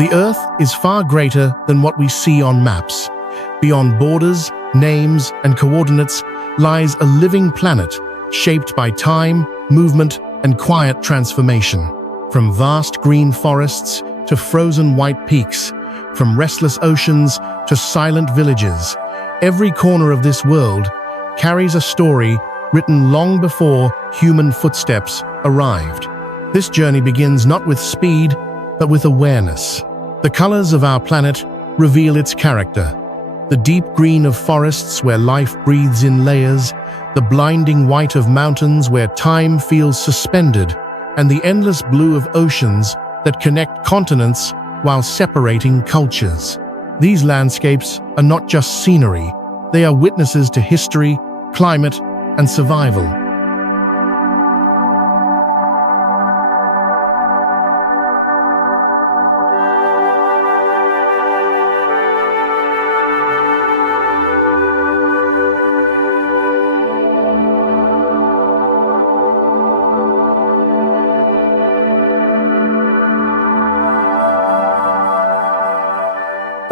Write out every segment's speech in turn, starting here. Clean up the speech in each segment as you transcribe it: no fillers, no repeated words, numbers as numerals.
The Earth is far greater than what we see on maps. Beyond borders, names, and coordinates lies a living planet shaped by time, movement, and quiet transformation. From vast green forests to frozen white peaks, from restless oceans to silent villages, every corner of this world carries a story written long before human footsteps arrived. This journey begins not with speed, but with awareness. The colors of our planet reveal its character. The deep green of forests where life breathes in layers, the blinding white of mountains where time feels suspended, and the endless blue of oceans that connect continents while separating cultures. These landscapes are not just scenery, they are witnesses to history, climate, and survival.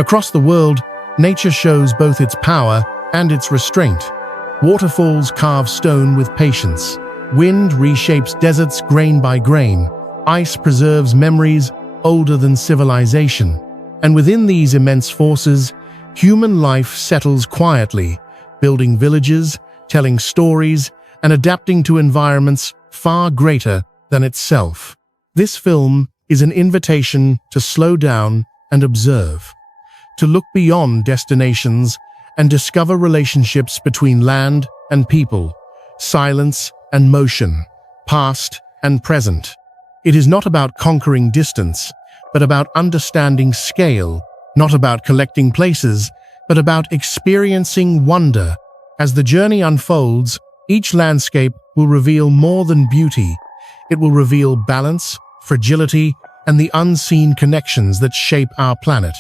Across the world, nature shows both its power and its restraint. Waterfalls carve stone with patience. Wind reshapes deserts grain by grain. Ice preserves memories older than civilization. And within these immense forces, human life settles quietly, building villages, telling stories, and adapting to environments far greater than itself. This film is an invitation to slow down and observe, to look beyond destinations and discover relationships between land and people, silence and motion, past and present. It is not about conquering distance, but about understanding scale, not about collecting places, but about experiencing wonder. As the journey unfolds, each landscape will reveal more than beauty. It will reveal balance, fragility, and the unseen connections that shape our planet.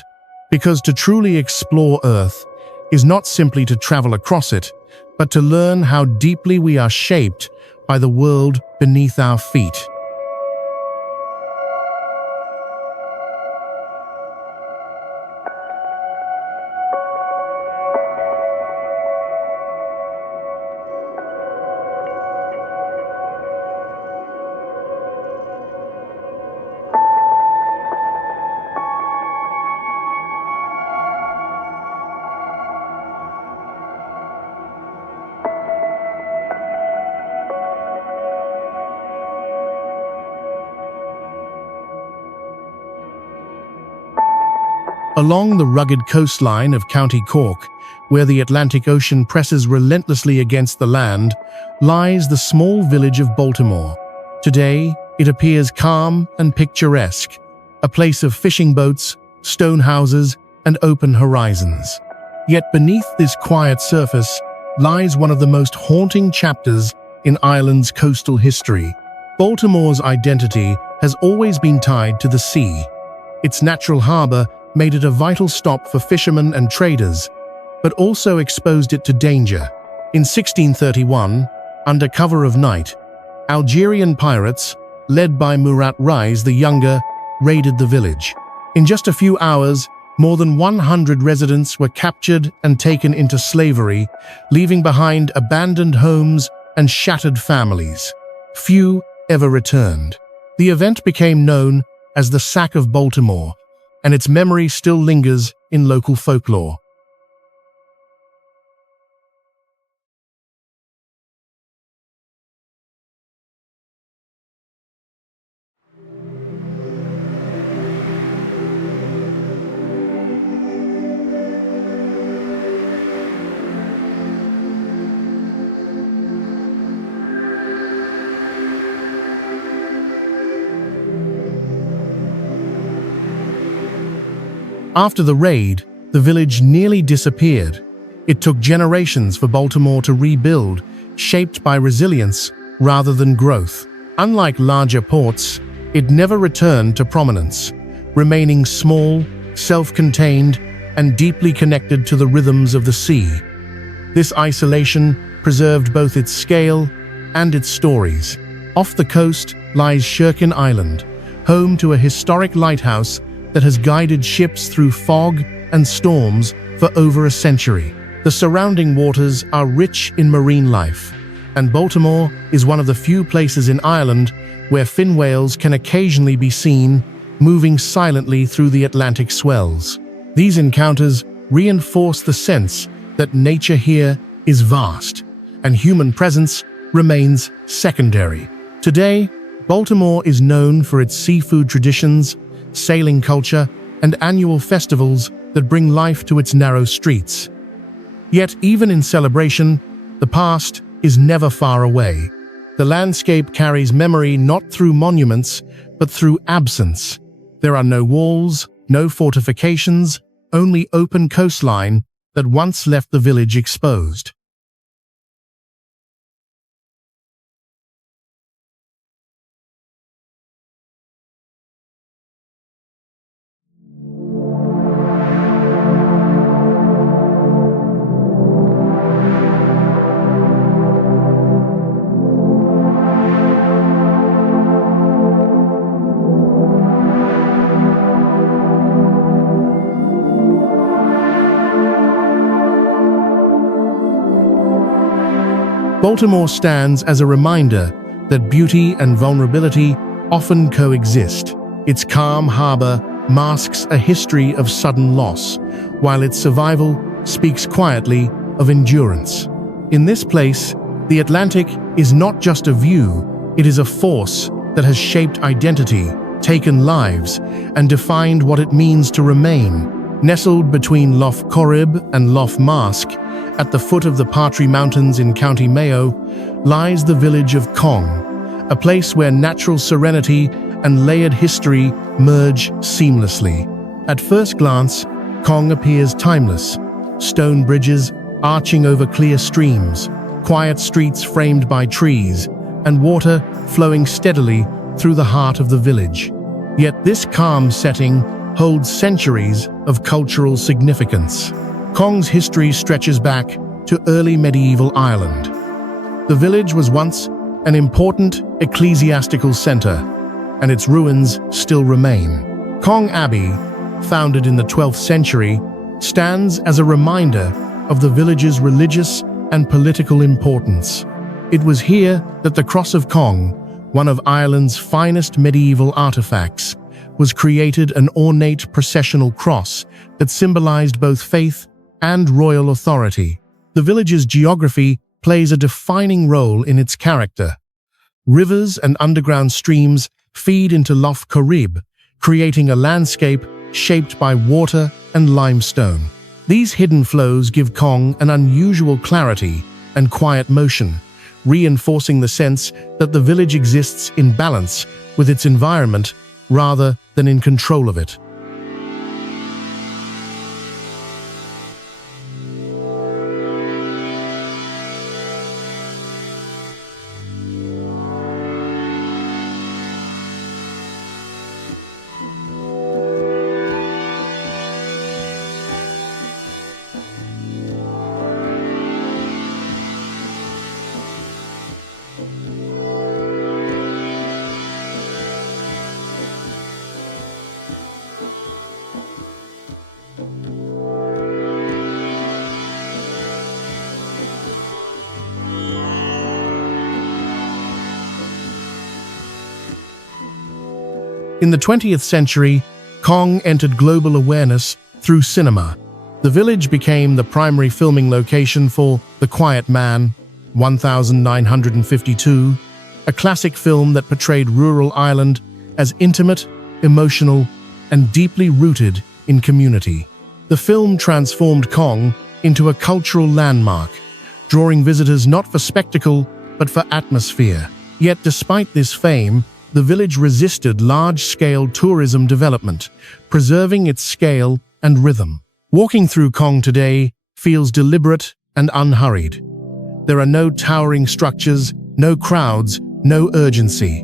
Because to truly explore Earth is not simply to travel across it, but to learn how deeply we are shaped by the world beneath our feet. Along the rugged coastline of County Cork, where the Atlantic Ocean presses relentlessly against the land, lies the small village of Baltimore. Today, it appears calm and picturesque, a place of fishing boats, stone houses, and open horizons. Yet beneath this quiet surface lies one of the most haunting chapters in Ireland's coastal history. Baltimore's identity has always been tied to the sea. Its natural harbor made it a vital stop for fishermen and traders, but also exposed it to danger. In 1631, under cover of night, Algerian pirates, led by Murat Reis the Younger, raided the village. In just a few hours, more than 100 residents were captured and taken into slavery, leaving behind abandoned homes and shattered families. Few ever returned. The event became known as the Sack of Baltimore, and its memory still lingers in local folklore. After the raid, the village nearly disappeared. It took generations for Baltimore to rebuild, shaped by resilience rather than growth. Unlike larger ports, it never returned to prominence, remaining small, self-contained, and deeply connected to the rhythms of the sea. This isolation preserved both its scale and its stories. Off the coast lies Sherkin Island, home to a historic lighthouse that has guided ships through fog and storms for over a century. The surrounding waters are rich in marine life, and Baltimore is one of the few places in Ireland where fin whales can occasionally be seen moving silently through the Atlantic swells. These encounters reinforce the sense that nature here is vast, and human presence remains secondary. Today, Baltimore is known for its seafood traditions, sailing culture, and annual festivals that bring life to its narrow streets. Yet, even in celebration, the past is never far away. The landscape carries memory not through monuments, but through absence. There are no walls, no fortifications, only open coastline that once left the village exposed. Baltimore stands as a reminder that beauty and vulnerability often coexist. Its calm harbor masks a history of sudden loss, while its survival speaks quietly of endurance. In this place, the Atlantic is not just a view, it is a force that has shaped identity, taken lives, and defined what it means to remain. Nestled between Lough Corrib and Lough Mask, at the foot of the Partry Mountains in County Mayo, lies the village of Cong, a place where natural serenity and layered history merge seamlessly. At first glance, Cong appears timeless. Stone bridges arching over clear streams, quiet streets framed by trees, and water flowing steadily through the heart of the village. Yet this calm setting holds centuries of cultural significance. Cong's history stretches back to early medieval Ireland. The village was once an important ecclesiastical center, and its ruins still remain. Cong Abbey, founded in the 12th century, stands as a reminder of the village's religious and political importance. It was here that the Cross of Cong, one of Ireland's finest medieval artifacts, was created, an ornate processional cross that symbolized both faith and royal authority. The village's geography plays a defining role in its character. Rivers and underground streams feed into Lough Corrib, creating a landscape shaped by water and limestone. These hidden flows give Cong an unusual clarity and quiet motion, reinforcing the sense that the village exists in balance with its environment rather than in control of it. In the 20th century, Cong entered global awareness through cinema. The village became the primary filming location for The Quiet Man, 1952, a classic film that portrayed rural Ireland as intimate, emotional, and deeply rooted in community. The film transformed Cong into a cultural landmark, drawing visitors not for spectacle, but for atmosphere. Yet despite this fame, the village resisted large-scale tourism development, preserving its scale and rhythm. Walking through Cong today feels deliberate and unhurried. There are no towering structures, no crowds, no urgency.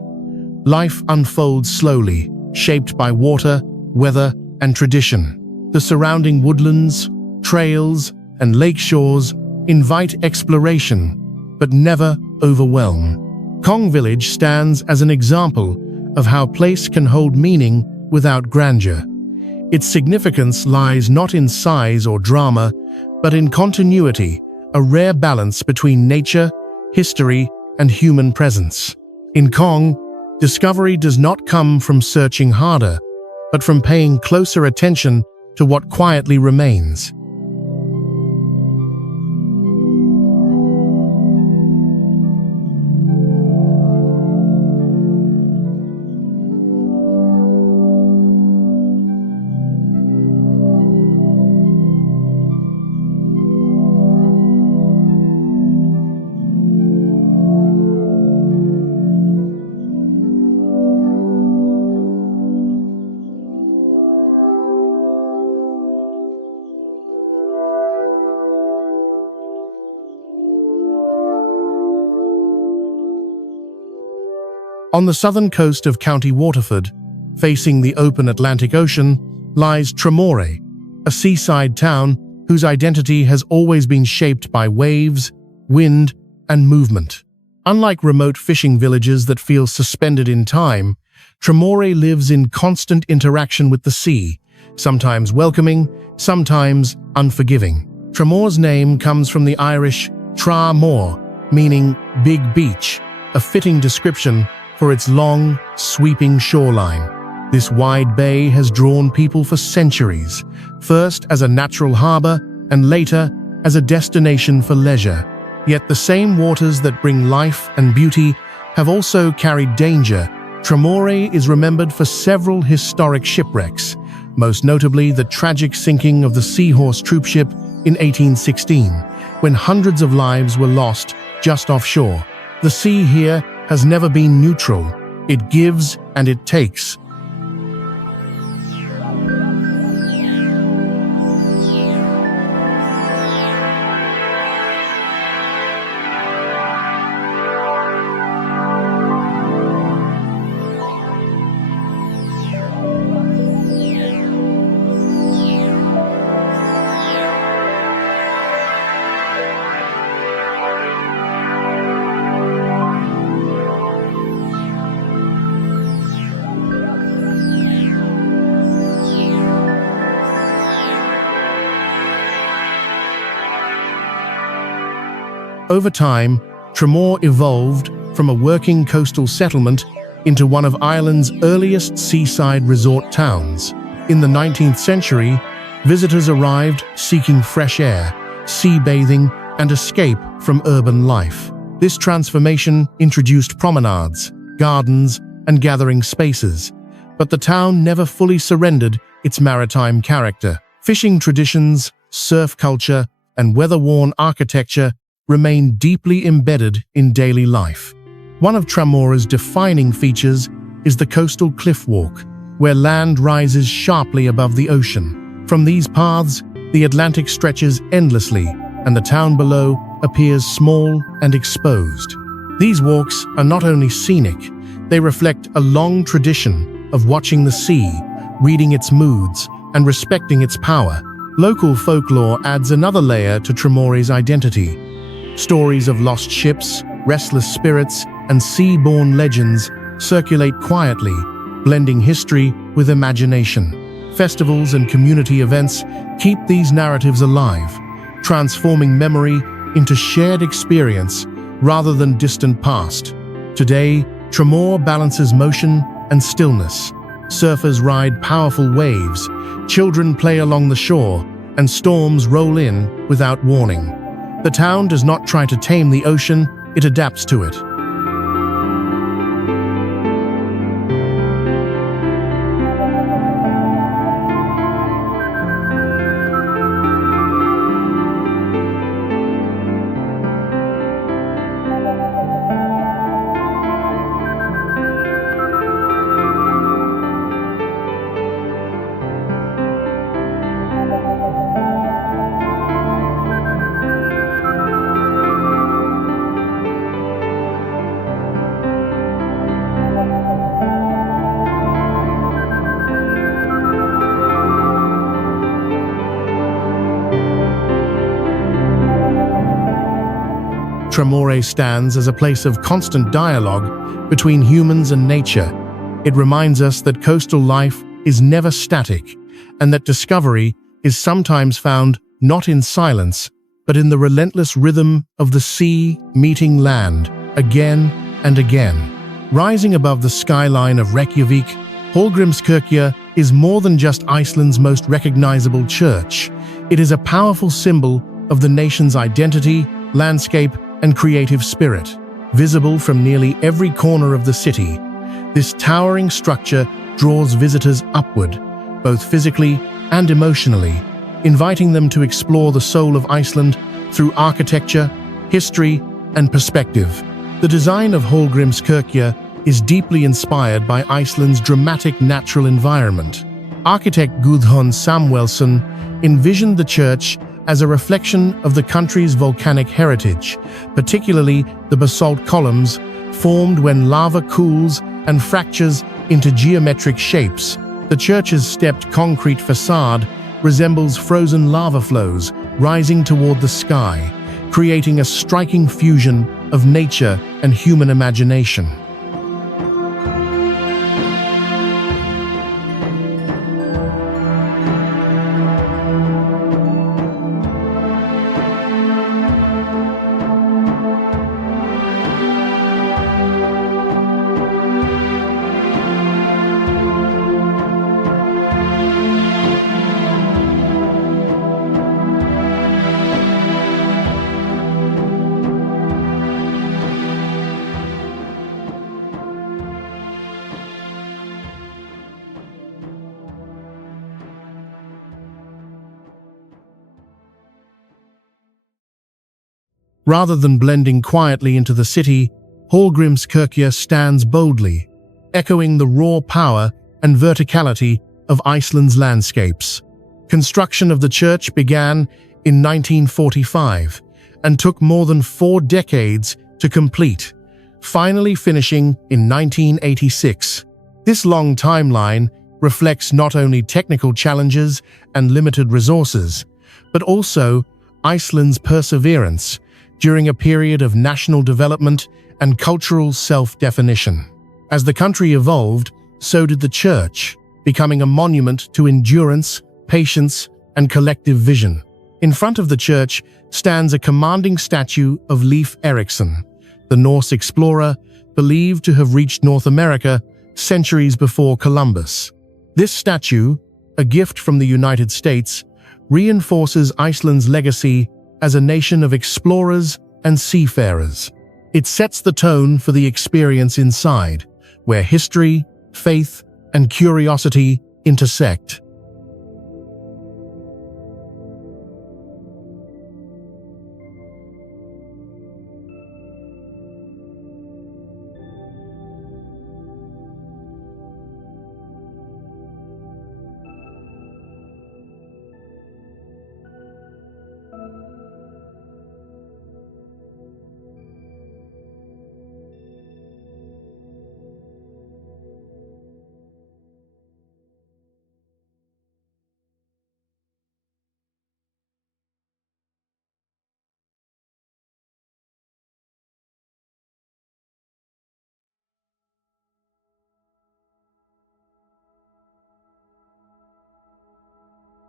Life unfolds slowly, shaped by water, weather, and tradition. The surrounding woodlands, trails, and lake shores invite exploration, but never overwhelm. Cong Village stands as an example of how place can hold meaning without grandeur. Its significance lies not in size or drama, but in continuity, a rare balance between nature, history, and human presence. In Kong, discovery does not come from searching harder, but from paying closer attention to what quietly remains. On the southern coast of County Waterford, facing the open Atlantic Ocean, lies Tremore, a seaside town whose identity has always been shaped by waves, wind, and movement. Unlike remote fishing villages that feel suspended in time, Tremore lives in constant interaction with the sea, sometimes welcoming, sometimes unforgiving. Tremore's name comes from the Irish Tra Mor, meaning big beach, a fitting description for its long, sweeping shoreline. This wide bay has drawn people for centuries, first as a natural harbor and later as a destination for leisure. Yet the same waters that bring life and beauty have also carried danger. Tremore is remembered for several historic shipwrecks, most notably the tragic sinking of the Seahorse troopship in 1816, when hundreds of lives were lost just offshore. The sea here has never been neutral. It gives and it takes. Over time, Tremore evolved from a working coastal settlement into one of Ireland's earliest seaside resort towns. In the 19th century, visitors arrived seeking fresh air, sea bathing, and escape from urban life. This transformation introduced promenades, gardens, and gathering spaces, but the town never fully surrendered its maritime character. Fishing traditions, surf culture, and weather-worn architecture remain deeply embedded in daily life. One of Tremore's defining features is the coastal cliff walk, where land rises sharply above the ocean. From these paths, the Atlantic stretches endlessly, and the town below appears small and exposed. These walks are not only scenic, they reflect a long tradition of watching the sea, reading its moods, and respecting its power. Local folklore adds another layer to Tremore's identity. Stories of lost ships, restless spirits, and sea-borne legends circulate quietly, blending history with imagination. Festivals and community events keep these narratives alive, transforming memory into shared experience rather than distant past. Today, Tremore balances motion and stillness. Surfers ride powerful waves, children play along the shore, and storms roll in without warning. The town does not try to tame the ocean, it adapts to it. Tremore stands as a place of constant dialogue between humans and nature. It reminds us that coastal life is never static, and that discovery is sometimes found not in silence, but in the relentless rhythm of the sea meeting land, again and again. Rising above the skyline of Reykjavik, Hallgrímskirkja is more than just Iceland's most recognizable church. It is a powerful symbol of the nation's identity, landscape, and creative spirit. Visible from nearly every corner of the city, this towering structure draws visitors upward, both physically and emotionally, inviting them to explore the soul of Iceland through architecture, history, and perspective. The design of Hallgrímskirkja is deeply inspired by Iceland's dramatic natural environment. Architect Guðjón Samúelsson envisioned the church as a reflection of the country's volcanic heritage, particularly the basalt columns formed when lava cools and fractures into geometric shapes. The church's stepped concrete facade resembles frozen lava flows rising toward the sky, creating a striking fusion of nature and human imagination. Rather than blending quietly into the city, Hallgrímskirkja stands boldly, echoing the raw power and verticality of Iceland's landscapes. Construction of the church began in 1945 and took more than 4 decades to complete, finally finishing in 1986. This long timeline reflects not only technical challenges and limited resources, but also Iceland's perseverance during a period of national development and cultural self-definition. As the country evolved, so did the church, becoming a monument to endurance, patience, and collective vision. In front of the church stands a commanding statue of Leif Erikson, the Norse explorer believed to have reached North America centuries before Columbus. This statue, a gift from the United States, reinforces Iceland's legacy as a nation of explorers and seafarers. It sets the tone for the experience inside, where history, faith, and curiosity intersect.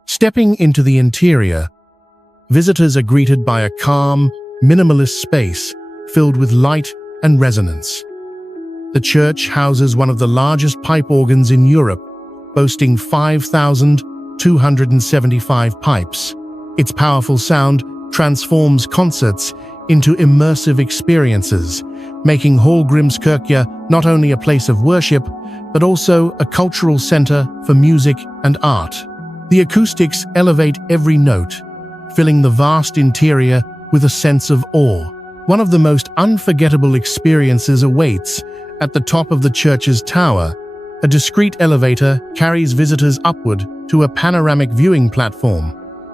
Stepping into the interior, visitors are greeted by a calm, minimalist space filled with light and resonance. The church houses one of the largest pipe organs in Europe, boasting 5,275 pipes. Its powerful sound transforms concerts into immersive experiences, making Hallgrímskirkja not only a place of worship, but also a cultural center for music and art. The acoustics elevate every note, filling the vast interior with a sense of awe. One of the most unforgettable experiences awaits at the top of the church's tower. A discreet elevator carries visitors upward to a panoramic viewing platform,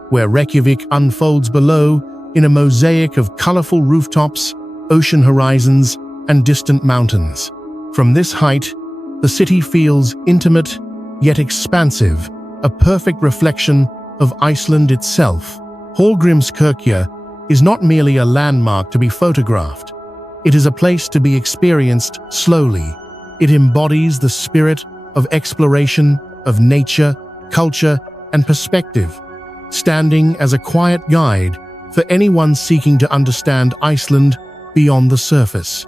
where Reykjavik unfolds below in a mosaic of colorful rooftops, ocean horizons, and distant mountains. From this height, the city feels intimate yet expansive, a perfect reflection of Iceland itself. Hallgrímskirkja is not merely a landmark to be photographed. It is a place to be experienced slowly. It embodies the spirit of exploration, of nature, culture, and perspective, standing as a quiet guide for anyone seeking to understand Iceland beyond the surface.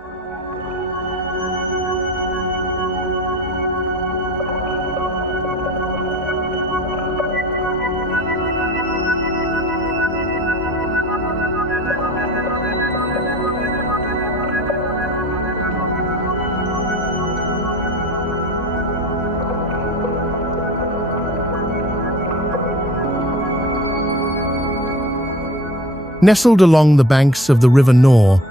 Nestled along the banks of the River Nore,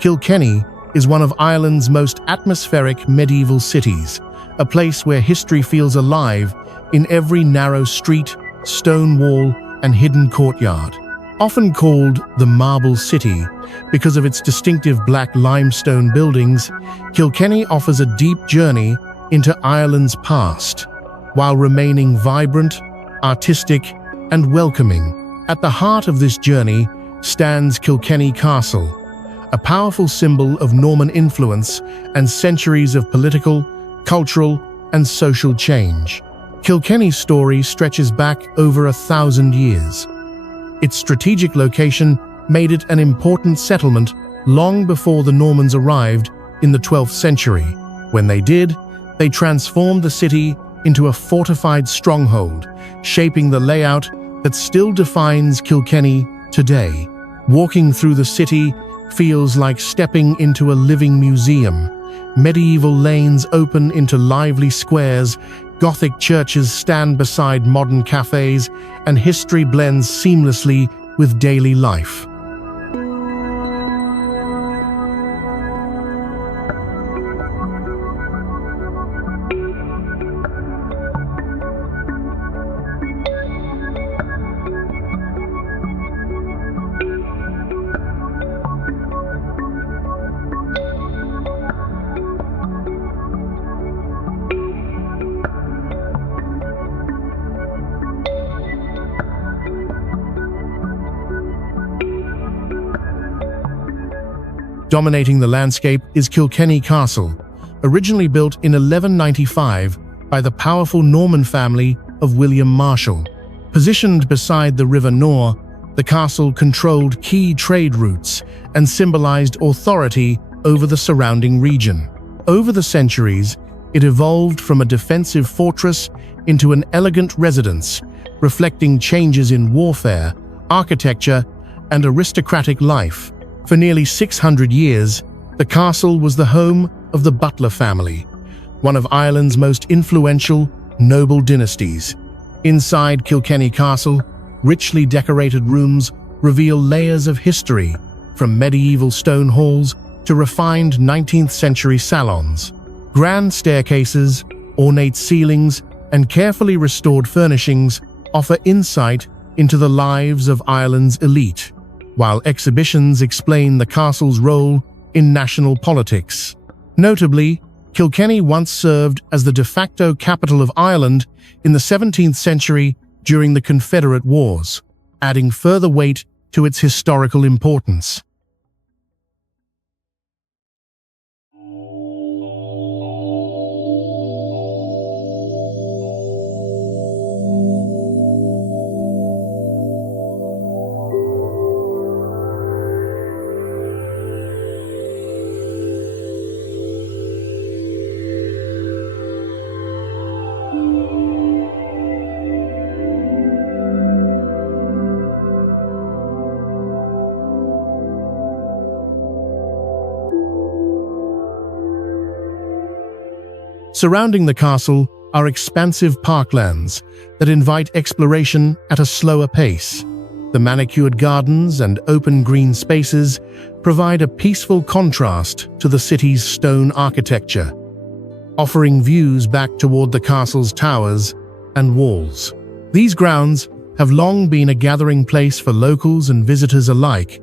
Kilkenny is one of Ireland's most atmospheric medieval cities, a place where history feels alive in every narrow street, stone wall, and hidden courtyard. Often called the Marble City because of its distinctive black limestone buildings, Kilkenny offers a deep journey into Ireland's past, while remaining vibrant, artistic, and welcoming. At the heart of this journey stands Kilkenny Castle, a powerful symbol of Norman influence and centuries of political, cultural, and social change. Kilkenny's story stretches back over 1,000 years. Its strategic location made it an important settlement long before the Normans arrived in the 12th century. When they did, they transformed the city into a fortified stronghold, shaping the layout that still defines Kilkenny today. Walking through the city feels like stepping into a living museum. Medieval lanes open into lively squares, Gothic churches stand beside modern cafes, and history blends seamlessly with daily life. Dominating the landscape is Kilkenny Castle, originally built in 1195 by the powerful Norman family of William Marshal. Positioned beside the River Nore, the castle controlled key trade routes and symbolized authority over the surrounding region. Over the centuries, it evolved from a defensive fortress into an elegant residence, reflecting changes in warfare, architecture, and aristocratic life. For nearly 600 years, the castle was the home of the Butler family, one of Ireland's most influential noble dynasties. Inside Kilkenny Castle, richly decorated rooms reveal layers of history, from medieval stone halls to refined 19th-century salons. Grand staircases, ornate ceilings, and carefully restored furnishings offer insight into the lives of Ireland's elite, while exhibitions explain the castle's role in national politics. Notably, Kilkenny once served as the de facto capital of Ireland in the 17th century during the Confederate Wars, adding further weight to its historical importance. Surrounding the castle are expansive parklands that invite exploration at a slower pace. The manicured gardens and open green spaces provide a peaceful contrast to the city's stone architecture, offering views back toward the castle's towers and walls. These grounds have long been a gathering place for locals and visitors alike,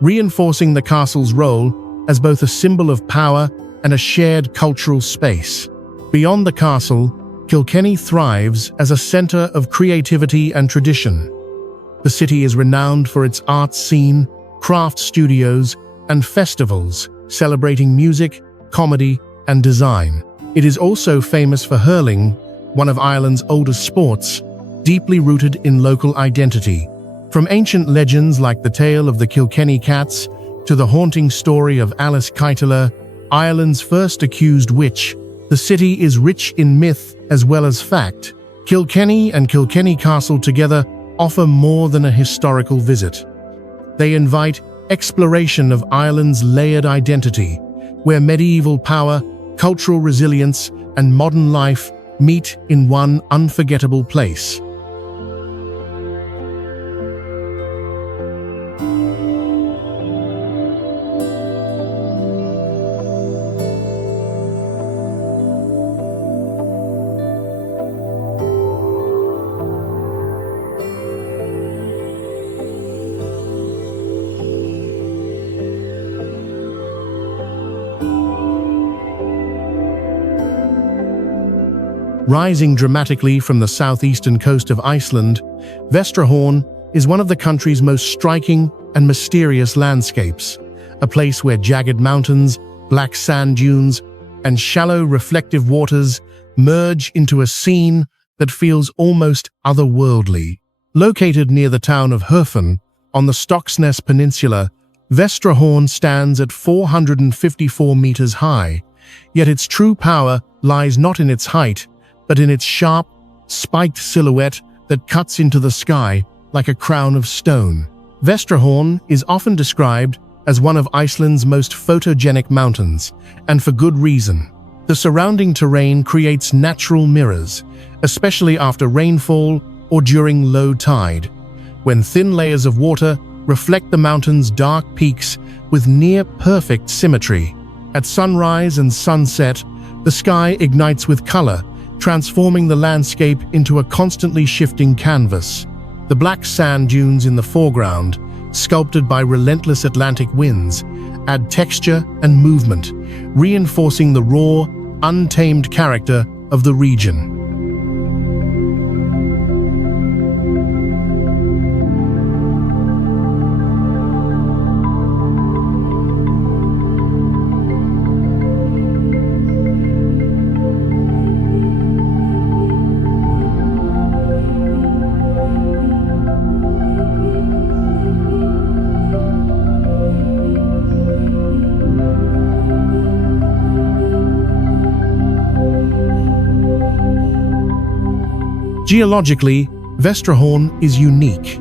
reinforcing the castle's role as both a symbol of power and a shared cultural space. Beyond the castle, Kilkenny thrives as a center of creativity and tradition. The city is renowned for its art scene, craft studios, and festivals, celebrating music, comedy, and design. It is also famous for hurling, one of Ireland's oldest sports, deeply rooted in local identity. From ancient legends like the tale of the Kilkenny cats to the haunting story of Alice Kyteler, Ireland's first accused witch, the city is rich in myth as well as fact. Kilkenny and Kilkenny Castle together offer more than a historical visit. They invite exploration of Ireland's layered identity, where medieval power, cultural resilience, and modern life meet in one unforgettable place. Rising dramatically from the southeastern coast of Iceland, Vestrahorn is one of the country's most striking and mysterious landscapes, a place where jagged mountains, black sand dunes, and shallow reflective waters merge into a scene that feels almost otherworldly. Located near the town of Höfen, on the Stocksnes Peninsula, Vestrahorn stands at 454 meters high, yet its true power lies not in its height, but in its sharp, spiked silhouette that cuts into the sky like a crown of stone. Vestrahorn is often described as one of Iceland's most photogenic mountains, and for good reason. The surrounding terrain creates natural mirrors, especially after rainfall or during low tide, when thin layers of water reflect the mountain's dark peaks with near-perfect symmetry. At sunrise and sunset, the sky ignites with color, transforming the landscape into a constantly shifting canvas. The black sand dunes in the foreground, sculpted by relentless Atlantic winds, add texture and movement, reinforcing the raw, untamed character of the region. Geologically, Vestrahorn is unique.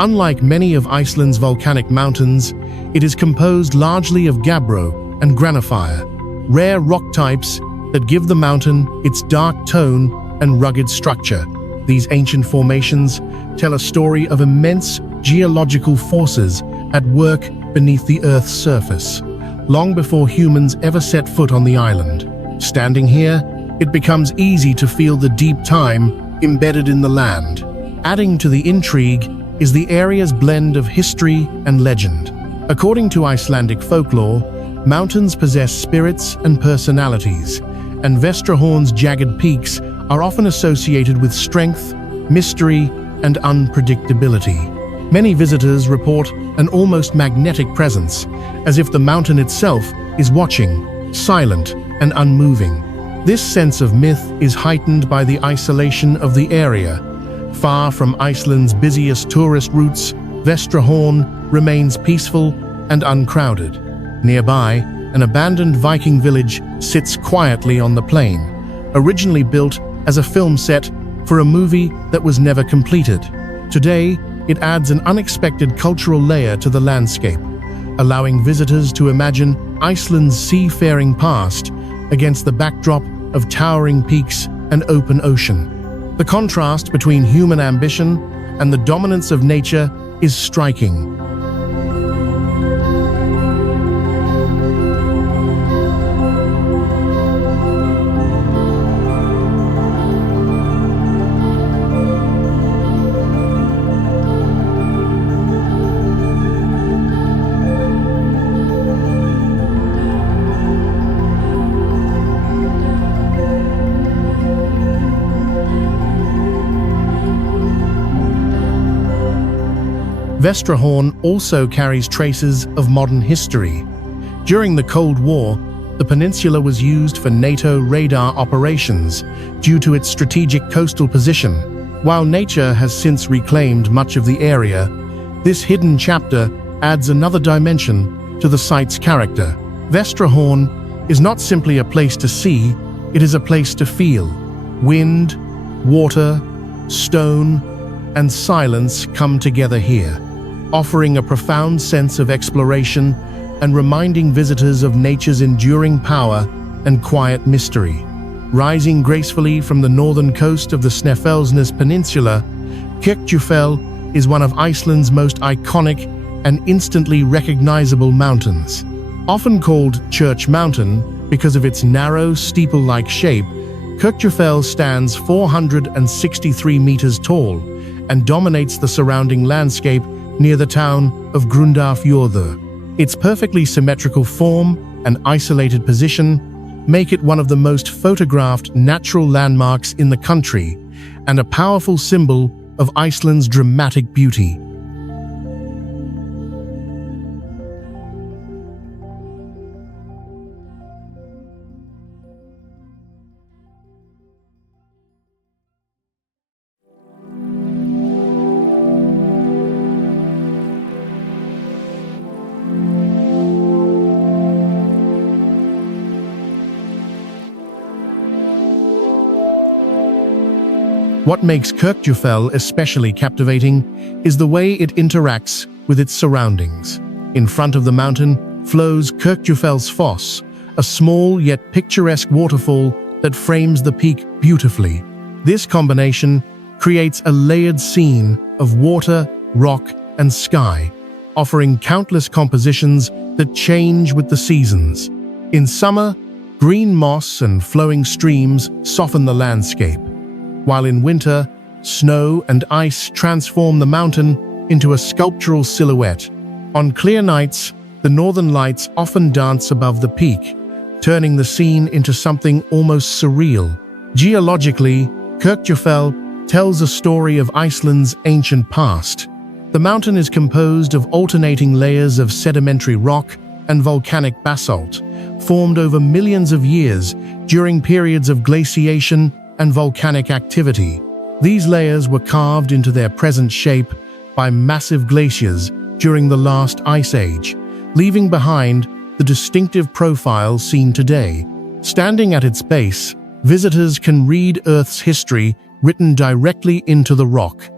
Unlike many of Iceland's volcanic mountains, it is composed largely of gabbro and granophyre, rare rock types that give the mountain its dark tone and rugged structure. These ancient formations tell a story of immense geological forces at work beneath the Earth's surface, long before humans ever set foot on the island. Standing here, it becomes easy to feel the deep time embedded in the land. Adding to the intrigue is the area's blend of history and legend. According to Icelandic folklore, mountains possess spirits and personalities, and Vestrahorn's jagged peaks are often associated with strength, mystery, and unpredictability. Many visitors report an almost magnetic presence, as if the mountain itself is watching, silent and unmoving. This sense of myth is heightened by the isolation of the area. Far from Iceland's busiest tourist routes, Vestrahorn remains peaceful and uncrowded. Nearby, an abandoned Viking village sits quietly on the plain, originally built as a film set for a movie that was never completed. Today, it adds an unexpected cultural layer to the landscape, allowing visitors to imagine Iceland's seafaring past against the backdrop of towering peaks and open ocean. The contrast between human ambition and the dominance of nature is striking. Vestrahorn also carries traces of modern history. During the Cold War, the peninsula was used for NATO radar operations due to its strategic coastal position. While nature has since reclaimed much of the area, this hidden chapter adds another dimension to the site's character. Vestrahorn is not simply a place to see, it is a place to feel. Wind, water, stone, and silence come together here, offering a profound sense of exploration and reminding visitors of nature's enduring power and quiet mystery. Rising gracefully from the northern coast of the Snæfellsnes Peninsula, Kirkjufell is one of Iceland's most iconic and instantly recognizable mountains. Often called Church Mountain because of its narrow, steeple-like shape, Kirkjufell stands 463 meters tall and dominates the surrounding landscape near the town of Grundarfjörður. Its perfectly symmetrical form and isolated position make it one of the most photographed natural landmarks in the country and a powerful symbol of Iceland's dramatic beauty. What makes Kirkjufell especially captivating is the way it interacts with its surroundings. In front of the mountain flows Kirkjufell's Foss, a small yet picturesque waterfall that frames the peak beautifully. This combination creates a layered scene of water, rock, and sky, offering countless compositions that change with the seasons. In summer, green moss and flowing streams soften the landscape, while in winter, snow and ice transform the mountain into a sculptural silhouette. On clear nights, the northern lights often dance above the peak, turning the scene into something almost surreal. Geologically, Kirkjufell tells a story of Iceland's ancient past. The mountain is composed of alternating layers of sedimentary rock and volcanic basalt, formed over millions of years during periods of glaciation and volcanic activity. These layers were carved into their present shape by massive glaciers during the last ice age, leaving behind the distinctive profile seen today. Standing at its base, visitors can read Earth's history written directly into the rock.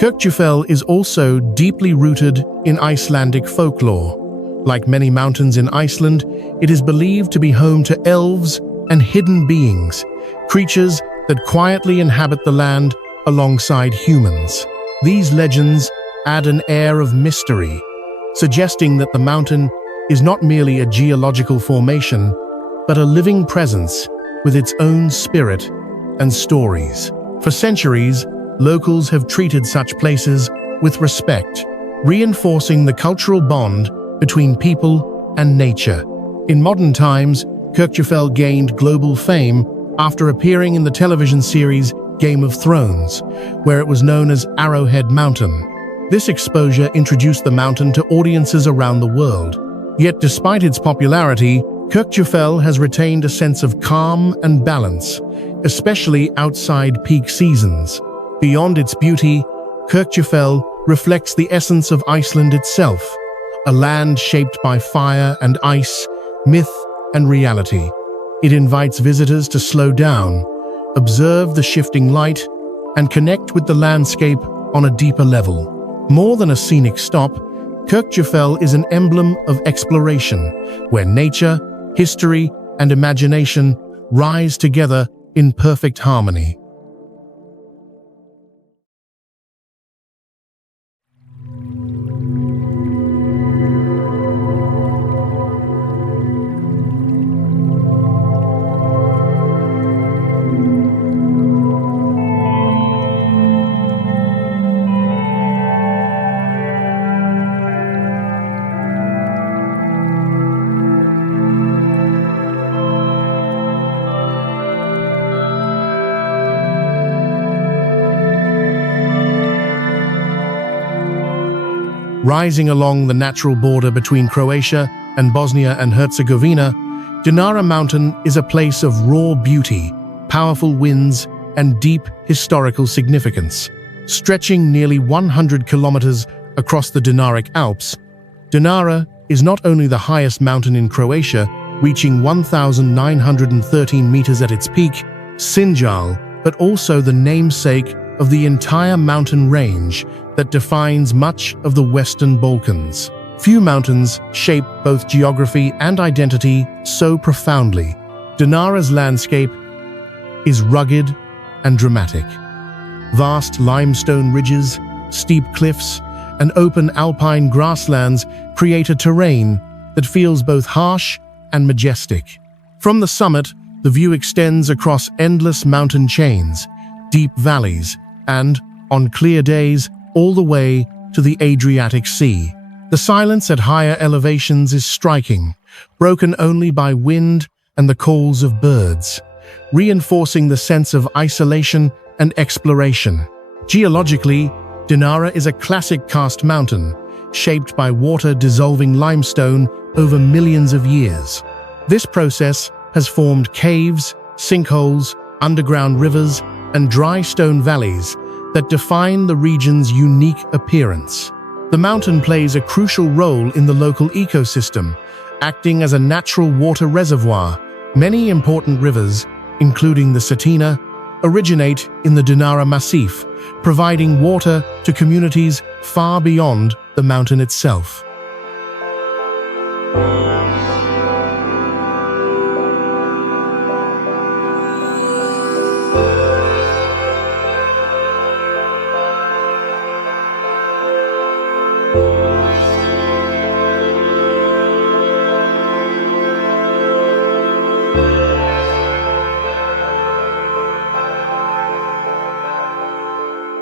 Kirkjufell is also deeply rooted in Icelandic folklore. Like many mountains in Iceland, it is believed to be home to elves and hidden beings, creatures that quietly inhabit the land alongside humans. These legends add an air of mystery, suggesting that the mountain is not merely a geological formation, but a living presence with its own spirit and stories. For centuries, locals have treated such places with respect, reinforcing the cultural bond between people and nature. In modern times, Kirkjufell gained global fame after appearing in the television series Game of Thrones, where it was known as Arrowhead Mountain. This exposure introduced the mountain to audiences around the world. Yet despite its popularity, Kirkjufell has retained a sense of calm and balance, especially outside peak seasons. Beyond its beauty, Kirkjufell reflects the essence of Iceland itself, a land shaped by fire and ice, myth and reality. It invites visitors to slow down, observe the shifting light, and connect with the landscape on a deeper level. More than a scenic stop, Kirkjufell is an emblem of exploration, where nature, history, and imagination rise together in perfect harmony. Rising along the natural border between Croatia and Bosnia and Herzegovina, Dinara Mountain is a place of raw beauty, powerful winds, and deep historical significance. Stretching nearly 100 kilometers across the Dinaric Alps, Dinara is not only the highest mountain in Croatia, reaching 1,913 meters at its peak, Sinjal, but also the namesake of the entire mountain range that defines much of the Western Balkans. Few mountains shape both geography and identity so profoundly. Dinara's landscape is rugged and dramatic. Vast limestone ridges, steep cliffs, and open alpine grasslands create a terrain that feels both harsh and majestic. From the summit, the view extends across endless mountain chains, deep valleys, and, on clear days, all the way to the Adriatic Sea. The silence at higher elevations is striking, broken only by wind and the calls of birds, reinforcing the sense of isolation and exploration. Geologically, Dinara is a classic karst mountain, shaped by water-dissolving limestone over millions of years. This process has formed caves, sinkholes, underground rivers, and dry stone valleys that define the region's unique appearance. The mountain plays a crucial role in the local ecosystem, acting as a natural water reservoir. Many important rivers, including the Cetina, originate in the Dinara Massif, providing water to communities far beyond the mountain itself.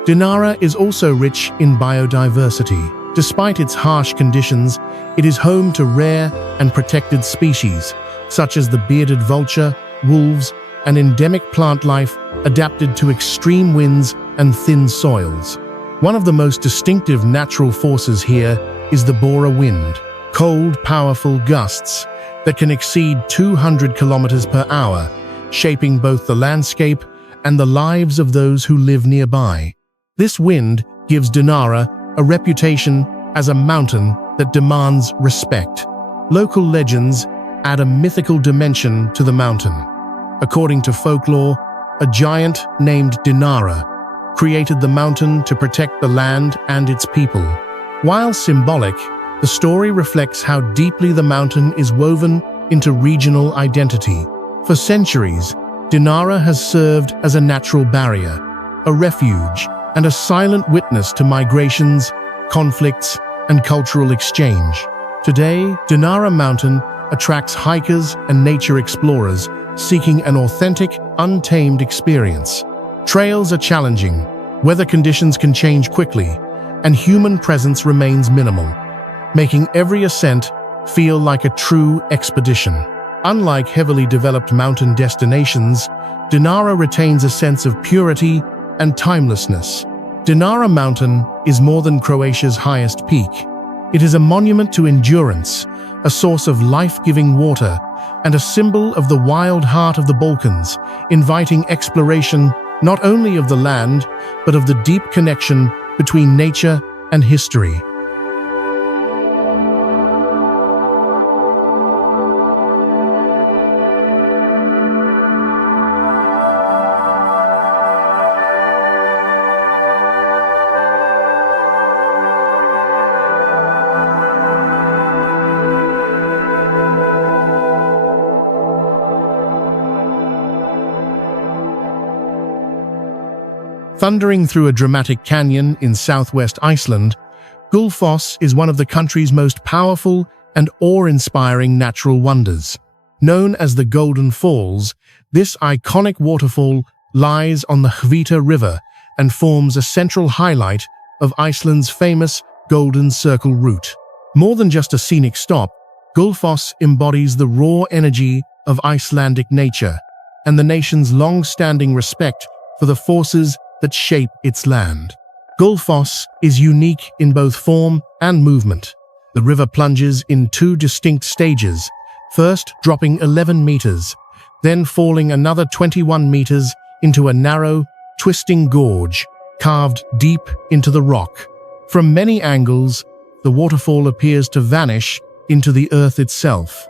Dinara is also rich in biodiversity. Despite its harsh conditions, it is home to rare and protected species, such as the bearded vulture, wolves, and endemic plant life adapted to extreme winds and thin soils. One of the most distinctive natural forces here is the Bora wind, cold, powerful gusts that can exceed 200 kilometers per hour, shaping both the landscape and the lives of those who live nearby. This wind gives Dinara a reputation as a mountain that demands respect. Local legends add a mythical dimension to the mountain. According to folklore, a giant named Dinara created the mountain to protect the land and its people. While symbolic, the story reflects how deeply the mountain is woven into regional identity. For centuries, Dinara has served as a natural barrier, a refuge, and a silent witness to migrations, conflicts, and cultural exchange. Today, Dinara Mountain attracts hikers and nature explorers seeking an authentic, untamed experience. Trails are challenging, weather conditions can change quickly, and human presence remains minimal, making every ascent feel like a true expedition. Unlike heavily developed mountain destinations, Dinara retains a sense of purity and timelessness. Dinara Mountain is more than Croatia's highest peak. It is a monument to endurance, a source of life-giving water, and a symbol of the wild heart of the Balkans, inviting exploration not only of the land, but of the deep connection between nature and history. Thundering through a dramatic canyon in southwest Iceland, Gullfoss is one of the country's most powerful and awe-inspiring natural wonders. Known as the Golden Falls, this iconic waterfall lies on the Hvita River and forms a central highlight of Iceland's famous Golden Circle route. More than just a scenic stop, Gullfoss embodies the raw energy of Icelandic nature and the nation's long-standing respect for the forces that shape its land. Gullfoss is unique in both form and movement. The river plunges in two distinct stages, first dropping 11 meters, then falling another 21 meters into a narrow, twisting gorge carved deep into the rock. From many angles, the waterfall appears to vanish into the earth itself,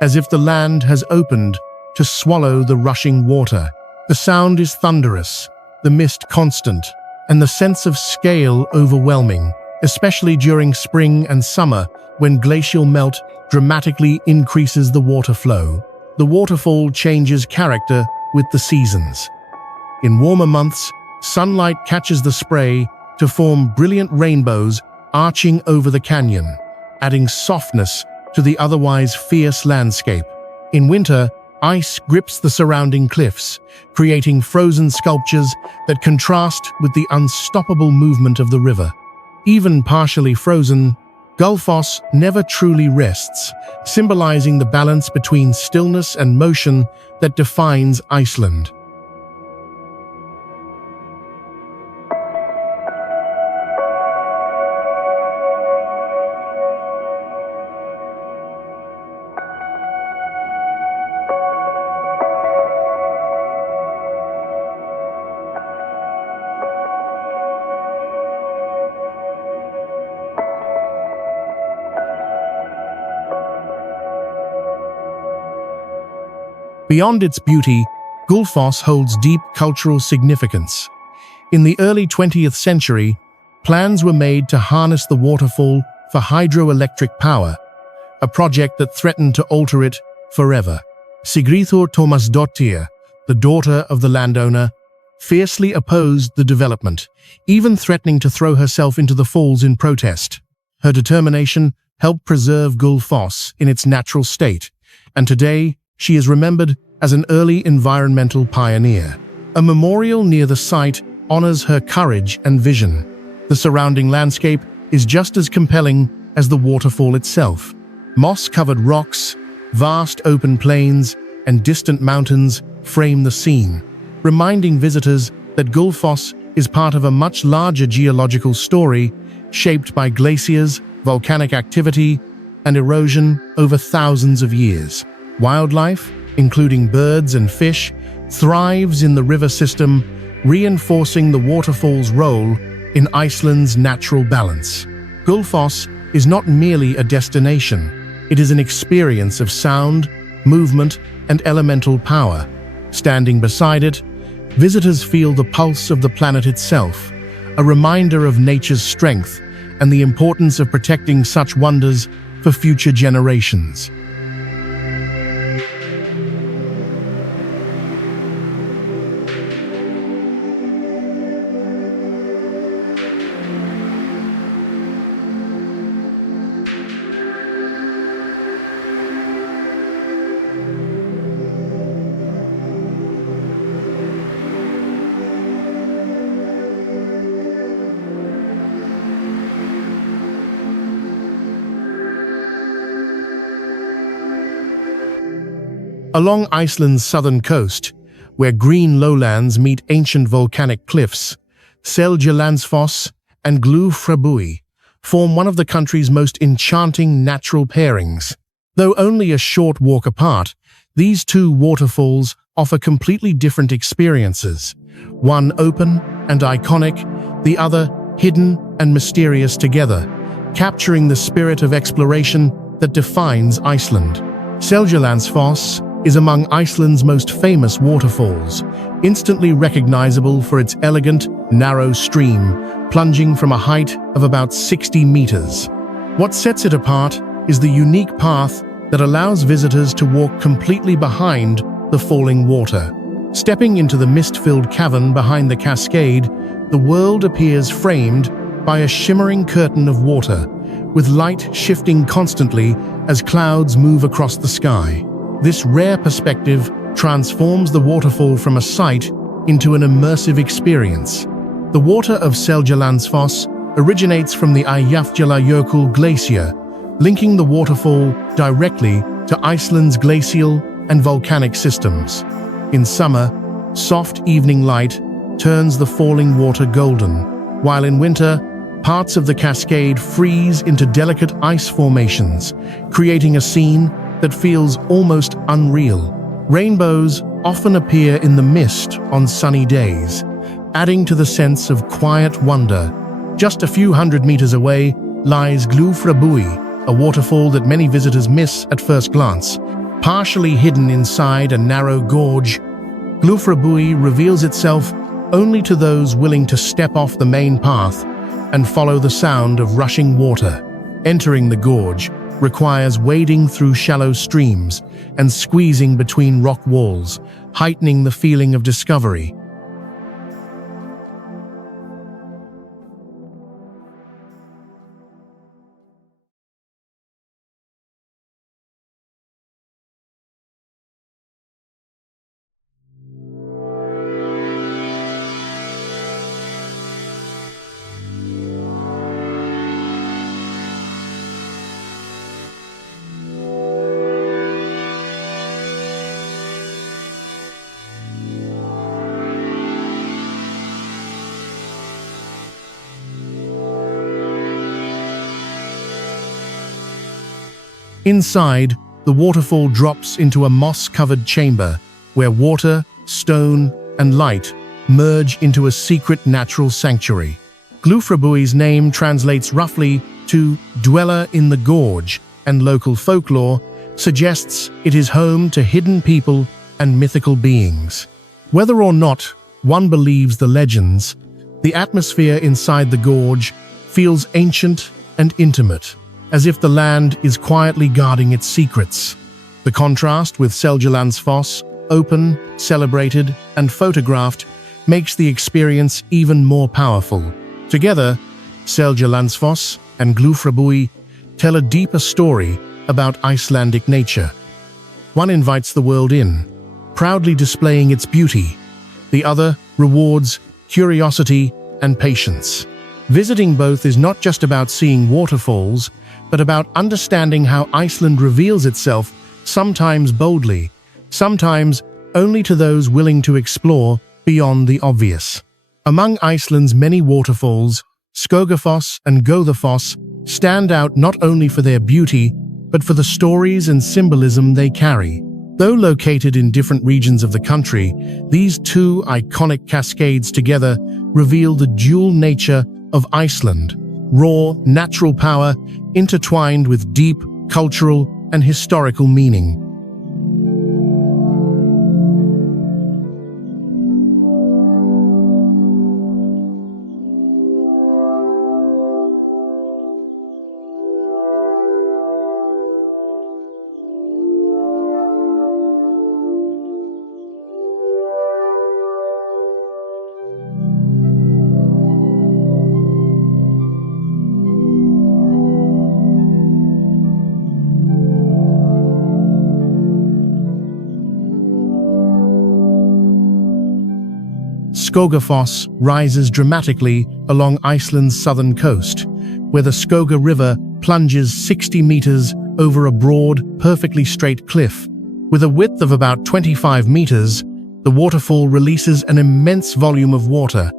as if the land has opened to swallow the rushing water. The sound is thunderous, the mist constant, and the sense of scale overwhelming, especially during spring and summer when glacial melt dramatically increases the water flow. The waterfall changes character with the seasons. In warmer months, sunlight catches the spray to form brilliant rainbows arching over the canyon, adding softness to the otherwise fierce landscape. In winter, ice grips the surrounding cliffs, creating frozen sculptures that contrast with the unstoppable movement of the river. Even partially frozen, Gullfoss never truly rests, symbolizing the balance between stillness and motion that defines Iceland. Beyond its beauty, Gullfoss holds deep cultural significance. In the early 20th century, plans were made to harness the waterfall for hydroelectric power, a project that threatened to alter it forever. Sigríður Tómasdóttir, the daughter of the landowner, fiercely opposed the development, even threatening to throw herself into the falls in protest. Her determination helped preserve Gullfoss in its natural state, and today she is remembered as an early environmental pioneer. A memorial near the site honors her courage and vision. The surrounding landscape is just as compelling as the waterfall itself. Moss-covered rocks, vast open plains, and distant mountains frame the scene, reminding visitors that Gullfoss is part of a much larger geological story shaped by glaciers, volcanic activity, and erosion over thousands of years. Wildlife, including birds and fish, thrives in the river system, reinforcing the waterfall's role in Iceland's natural balance. Gullfoss is not merely a destination, it is an experience of sound, movement, and elemental power. Standing beside it, visitors feel the pulse of the planet itself, a reminder of nature's strength and the importance of protecting such wonders for future generations. Along Iceland's southern coast, where green lowlands meet ancient volcanic cliffs, Seljalandsfoss and Gljúfrabúi form one of the country's most enchanting natural pairings. Though only a short walk apart, these two waterfalls offer completely different experiences. One open and iconic, the other hidden and mysterious together, capturing the spirit of exploration that defines Iceland. Seljalandsfoss is among Iceland's most famous waterfalls, instantly recognizable for its elegant, narrow stream, plunging from a height of about 60 meters. What sets it apart is the unique path that allows visitors to walk completely behind the falling water. Stepping into the mist-filled cavern behind the cascade, the world appears framed by a shimmering curtain of water, with light shifting constantly as clouds move across the sky. This rare perspective transforms the waterfall from a sight into an immersive experience. The water of Seljalandsfoss originates from the Eyjafjallajökull glacier, linking the waterfall directly to Iceland's glacial and volcanic systems. In summer, soft evening light turns the falling water golden, while in winter, parts of the cascade freeze into delicate ice formations, creating a scene that feels almost unreal. Rainbows often appear in the mist on sunny days, adding to the sense of quiet wonder. Just a few hundred meters away lies Glufra, a waterfall that many visitors miss at first glance. Partially hidden inside a narrow gorge, Glufra reveals itself only to those willing to step off the main path and follow the sound of rushing water. Entering the gorge requires wading through shallow streams and squeezing between rock walls, heightening the feeling of discovery. Inside, the waterfall drops into a moss-covered chamber where water, stone, and light merge into a secret natural sanctuary. Glufrabui's name translates roughly to dweller in the gorge, and local folklore suggests it is home to hidden people and mythical beings. Whether or not one believes the legends, the atmosphere inside the gorge feels ancient and intimate, as if the land is quietly guarding its secrets. The contrast with Seljalandsfoss, open, celebrated, and photographed, makes the experience even more powerful. Together, Seljalandsfoss and Glufrabui tell a deeper story about Icelandic nature. One invites the world in, proudly displaying its beauty. The other rewards curiosity and patience. Visiting both is not just about seeing waterfalls, but about understanding how Iceland reveals itself, sometimes boldly, sometimes only to those willing to explore beyond the obvious. Among Iceland's many waterfalls, Skogafoss and Goðafoss stand out not only for their beauty, but for the stories and symbolism they carry. Though located in different regions of the country, these two iconic cascades together reveal the dual nature of Iceland: raw, natural power intertwined with deep cultural and historical meaning. Skogafoss rises dramatically along Iceland's southern coast, where the Skoga River plunges 60 meters over a broad, perfectly straight cliff. With a width of about 25 meters, the waterfall releases an immense volume of water,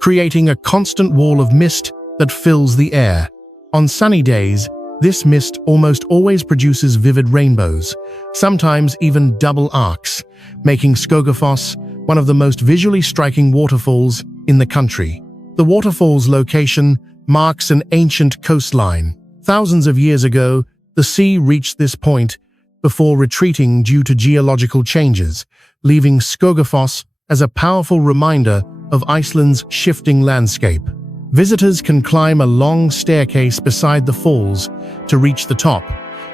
creating a constant wall of mist that fills the air. On sunny days, this mist almost always produces vivid rainbows, sometimes even double arcs, making Skogafoss one of the most visually striking waterfalls in the country. The waterfall's location marks an ancient coastline. Thousands of years ago, the sea reached this point before retreating due to geological changes, leaving Skogafoss as a powerful reminder of Iceland's shifting landscape. Visitors can climb a long staircase beside the falls to reach the top,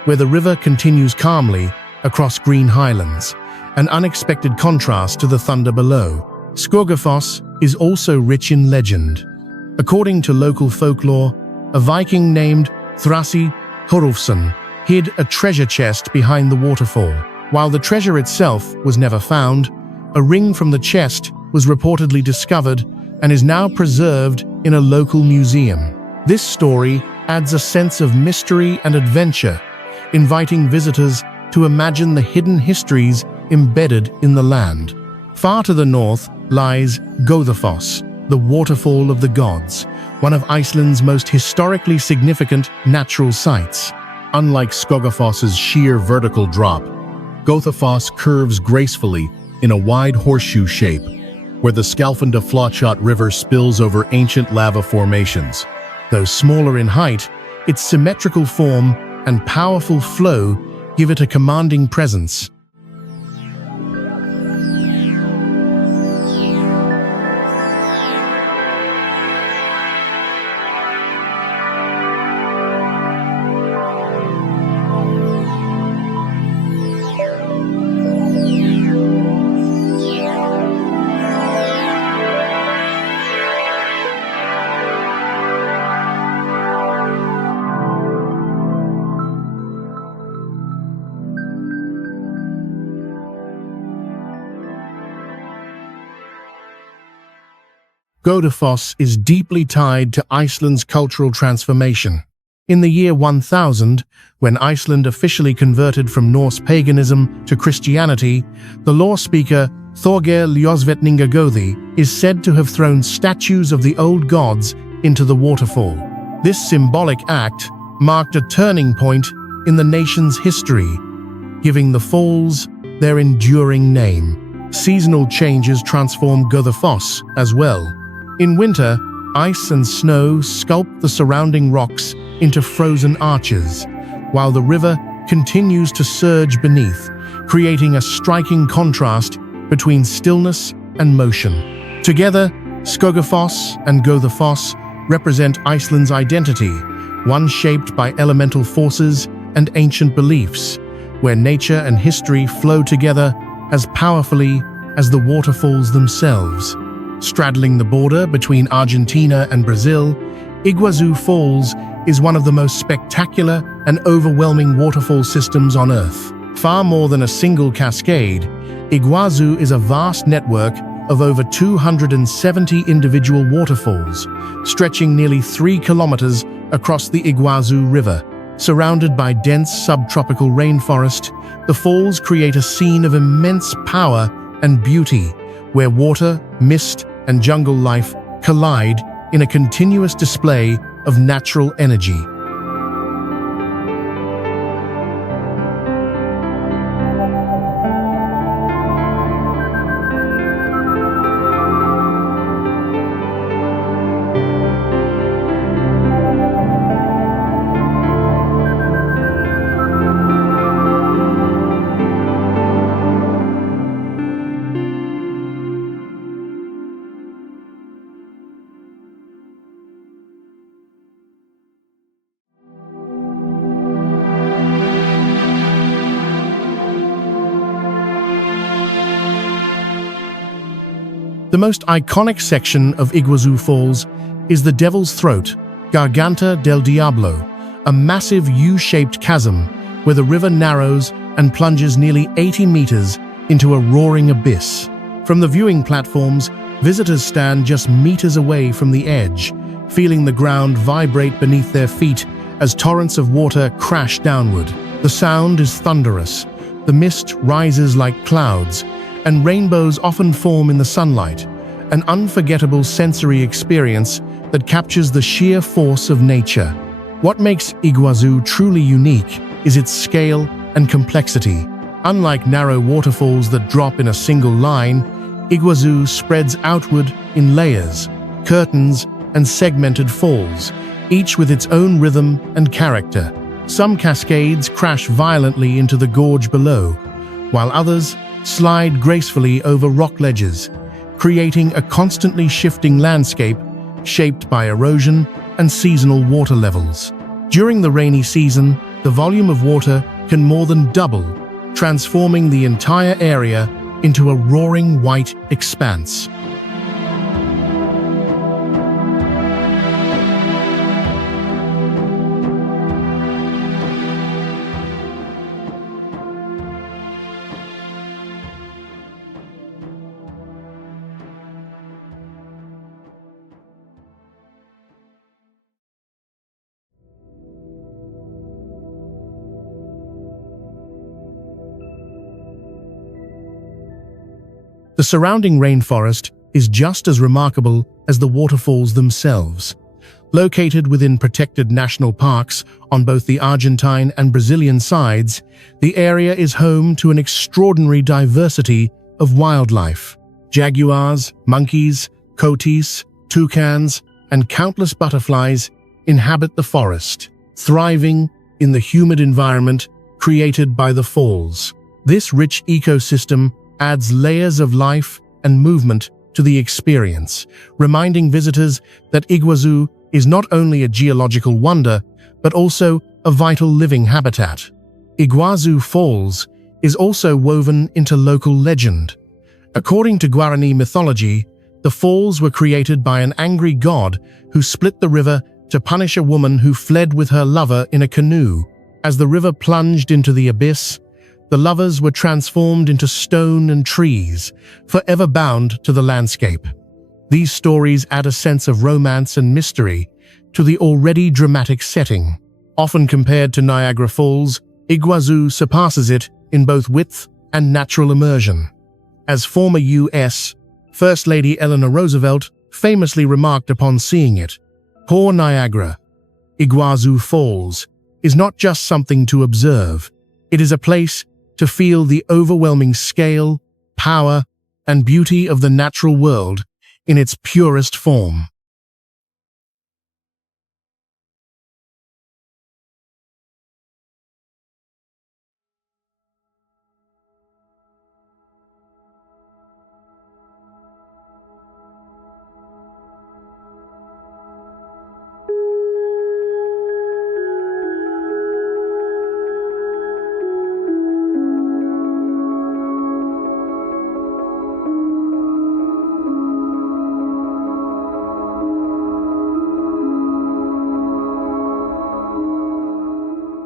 where the river continues calmly across green highlands, an unexpected contrast to the thunder below. Skogafoss is also rich in legend. According to local folklore, a Viking named Thrasi Horufsson hid a treasure chest behind the waterfall. While the treasure itself was never found, a ring from the chest was reportedly discovered and is now preserved in a local museum. This story adds a sense of mystery and adventure, inviting visitors to imagine the hidden histories embedded in the land. Far to the north lies Goðafoss, the waterfall of the gods, one of Iceland's most historically significant natural sites. Unlike Skogafoss's sheer vertical drop, Goðafoss curves gracefully in a wide horseshoe shape, where the Skjálfandafljót River spills over ancient lava formations. Though smaller in height, its symmetrical form and powerful flow give it a commanding presence. Goðafoss is deeply tied to Iceland's cultural transformation. In the year 1000, when Iceland officially converted from Norse paganism to Christianity, the law speaker Thorgeir Ljósvetningagoði is said to have thrown statues of the old gods into the waterfall. This symbolic act marked a turning point in the nation's history, giving the falls their enduring name. Seasonal changes transform Goðafoss as well. In winter, ice and snow sculpt the surrounding rocks into frozen arches, while the river continues to surge beneath, creating a striking contrast between stillness and motion. Together, Skogafoss and Goðafoss represent Iceland's identity, one shaped by elemental forces and ancient beliefs, where nature and history flow together as powerfully as the waterfalls themselves. Straddling the border between Argentina and Brazil, Iguazu Falls is one of the most spectacular and overwhelming waterfall systems on Earth. Far more than a single cascade, Iguazu is a vast network of over 270 individual waterfalls, stretching nearly 3 kilometers across the Iguazu River. Surrounded by dense subtropical rainforest, the falls create a scene of immense power and beauty, where water, mist, and jungle life collide in a continuous display of natural energy. The most iconic section of Iguazu Falls is the Devil's Throat, Garganta del Diablo, a massive U-shaped chasm where the river narrows and plunges nearly 80 meters into a roaring abyss. From the viewing platforms, visitors stand just meters away from the edge, feeling the ground vibrate beneath their feet as torrents of water crash downward. The sound is thunderous, the mist rises like clouds, and rainbows often form in the sunlight, an unforgettable sensory experience that captures the sheer force of nature. What makes Iguazu truly unique is its scale and complexity. Unlike narrow waterfalls that drop in a single line, Iguazu spreads outward in layers, curtains, and segmented falls, each with its own rhythm and character. Some cascades crash violently into the gorge below, while others slide gracefully over rock ledges, creating a constantly shifting landscape shaped by erosion and seasonal water levels. During the rainy season, the volume of water can more than double, transforming the entire area into a roaring white expanse. The surrounding rainforest is just as remarkable as the waterfalls themselves. Located within protected national parks on both the Argentine and Brazilian sides, the area is home to an extraordinary diversity of wildlife. Jaguars, monkeys, coatis, toucans, and countless butterflies inhabit the forest, thriving in the humid environment created by the falls. This rich ecosystem adds layers of life and movement to the experience, reminding visitors that Iguazu is not only a geological wonder, but also a vital living habitat. Iguazu Falls is also woven into local legend. According to Guarani mythology, the falls were created by an angry god who split the river to punish a woman who fled with her lover in a canoe. As the river plunged into the abyss, the lovers were transformed into stone and trees, forever bound to the landscape. These stories add a sense of romance and mystery to the already dramatic setting. Often compared to Niagara Falls, Iguazu surpasses it in both width and natural immersion. As former U.S. First Lady Eleanor Roosevelt famously remarked upon seeing it, "Poor Niagara, Iguazu Falls is not just something to observe, it is a place to feel the overwhelming scale, power, and beauty of the natural world in its purest form."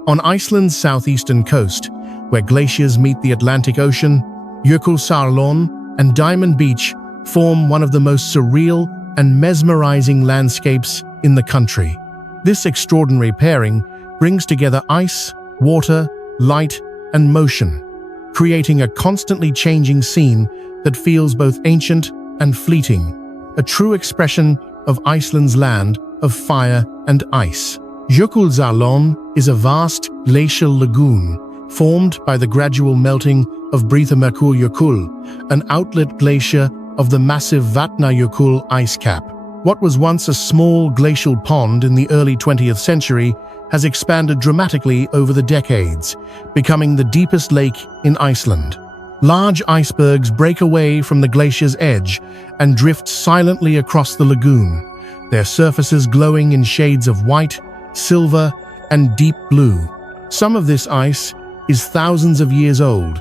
On Iceland's southeastern coast, where glaciers meet the Atlantic Ocean, Jökulsárlón and Diamond Beach form one of the most surreal and mesmerizing landscapes in the country. This extraordinary pairing brings together ice, water, light, and motion, creating a constantly changing scene that feels both ancient and fleeting, a true expression of Iceland's land of fire and ice. Jökulsárlón is a vast glacial lagoon formed by the gradual melting of Breathtaking, an outlet glacier of the massive Vatnajökull ice cap. What was once a small glacial pond in the early 20th century has expanded dramatically over the decades, becoming the deepest lake in Iceland. Large icebergs break away from the glacier's edge and drift silently across the lagoon, their surfaces glowing in shades of white, silver, and deep blue. Some of this ice is thousands of years old,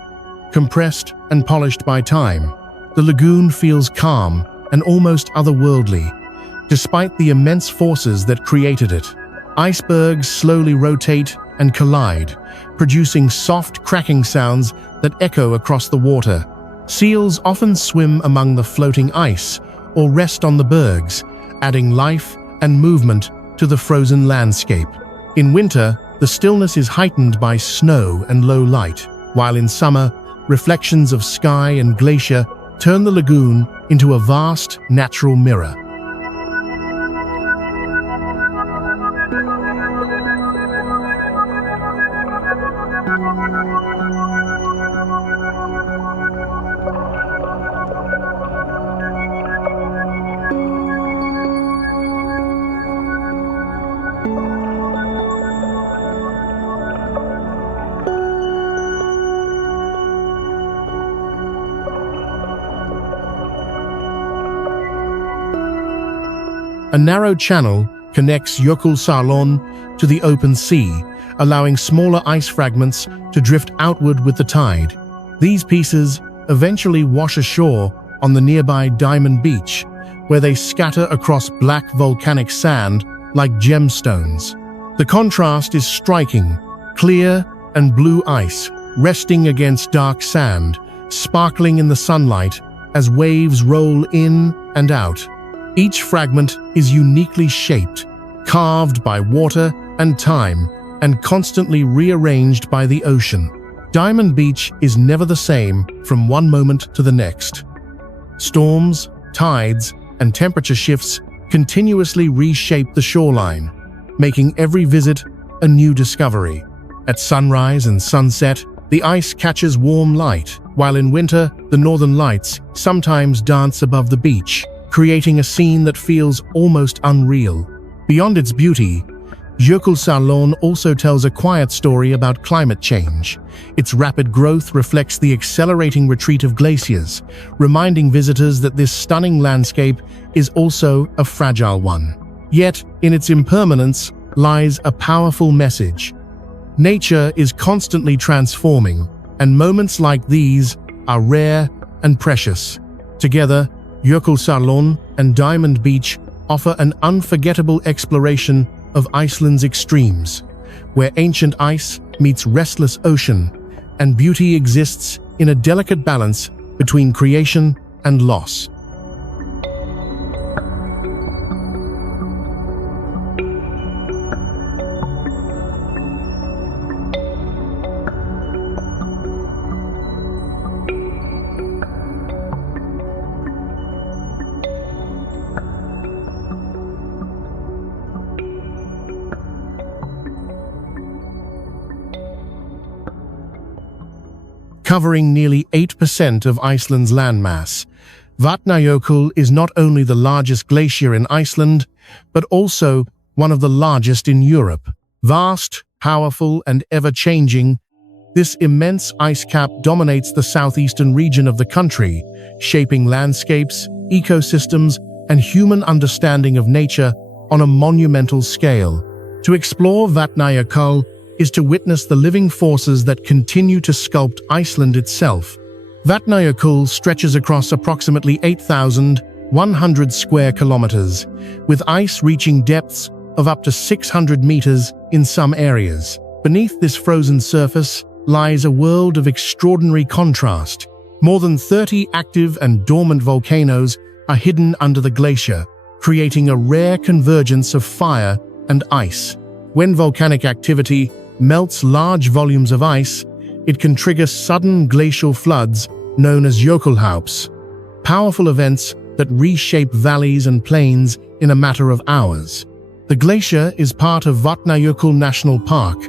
compressed and polished by time. The lagoon feels calm and almost otherworldly, despite the immense forces that created it. Icebergs slowly rotate and collide, producing soft cracking sounds that echo across the water. Seals often swim among the floating ice or rest on the bergs, adding life and movement to the frozen landscape. In winter, the stillness is heightened by snow and low light, while in summer, reflections of sky and glacier turn the lagoon into a vast natural mirror. A narrow channel connects Jökulsárlón to the open sea, allowing smaller ice fragments to drift outward with the tide. These pieces eventually wash ashore on the nearby Diamond Beach, where they scatter across black volcanic sand like gemstones. The contrast is striking: clear and blue ice resting against dark sand, sparkling in the sunlight as waves roll in and out. Each fragment is uniquely shaped, carved by water and time, and constantly rearranged by the ocean. Diamond Beach is never the same from one moment to the next. Storms, tides, and temperature shifts continuously reshape the shoreline, making every visit a new discovery. At sunrise and sunset, the ice catches warm light, while in winter, the northern lights sometimes dance above the beach, creating a scene that feels almost unreal. Beyond its beauty, Jökulsárlón also tells a quiet story about climate change. Its rapid growth reflects the accelerating retreat of glaciers, reminding visitors that this stunning landscape is also a fragile one. Yet, in its impermanence lies a powerful message. Nature is constantly transforming, and moments like these are rare and precious. Together, Jökulsárlón and Diamond Beach offer an unforgettable exploration of Iceland's extremes, where ancient ice meets restless ocean, and beauty exists in a delicate balance between creation and loss. Covering nearly 8% of Iceland's landmass, Vatnajökull is not only the largest glacier in Iceland, but also one of the largest in Europe. Vast, powerful, and ever-changing, this immense ice cap dominates the southeastern region of the country, shaping landscapes, ecosystems, and human understanding of nature on a monumental scale. To explore Vatnajökull is to witness the living forces that continue to sculpt Iceland itself. Vatnajökull stretches across approximately 8,100 square kilometers, with ice reaching depths of up to 600 meters in some areas. Beneath this frozen surface lies a world of extraordinary contrast. More than 30 active and dormant volcanoes are hidden under the glacier, creating a rare convergence of fire and ice. When volcanic activity melts large volumes of ice, it can trigger sudden glacial floods known as Jökulhlaups, powerful events that reshape valleys and plains in a matter of hours. The glacier is part of Vatnajökull National Park,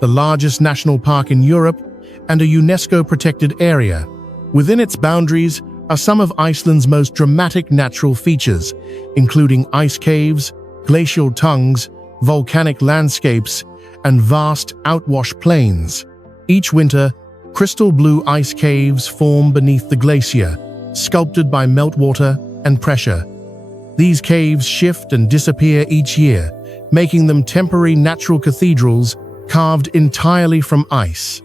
the largest national park in Europe and a UNESCO-protected area. Within its boundaries are some of Iceland's most dramatic natural features, including ice caves, glacial tongues, volcanic landscapes, and vast outwash plains. Each winter, crystal blue ice caves form beneath the glacier, sculpted by meltwater and pressure. These caves shift and disappear each year, making them temporary natural cathedrals carved entirely from ice.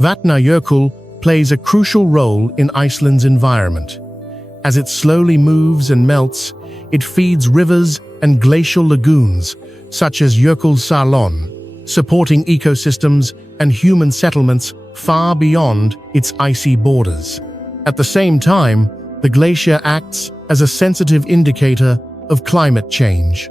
Vatnajökull plays a crucial role in Iceland's environment. As it slowly moves and melts, it feeds rivers and glacial lagoons, such as Jökulsárlón, supporting ecosystems and human settlements far beyond its icy borders. At the same time, the glacier acts as a sensitive indicator of climate change.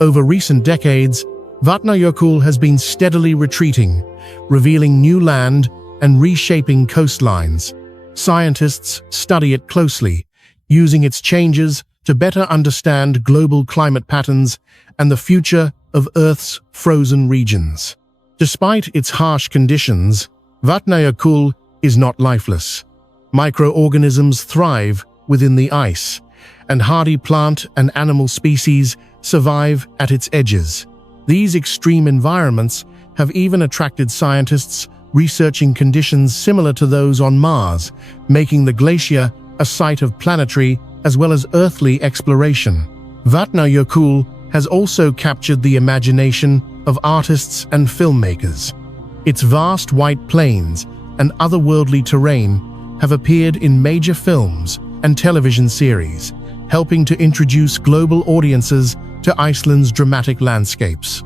Over recent decades, Vatnajökull has been steadily retreating, revealing new land and reshaping coastlines. Scientists study it closely, using its changes to better understand global climate patterns and the future of Earth's frozen regions. Despite its harsh conditions, Vatnajökull is not lifeless. Microorganisms thrive within the ice, and hardy plant and animal species survive at its edges. These extreme environments have even attracted scientists researching conditions similar to those on Mars, making the glacier a site of planetary as well as earthly exploration. Vatnajökull has also captured the imagination of artists and filmmakers. Its vast white plains and otherworldly terrain have appeared in major films and television series, helping to introduce global audiences to Iceland's dramatic landscapes.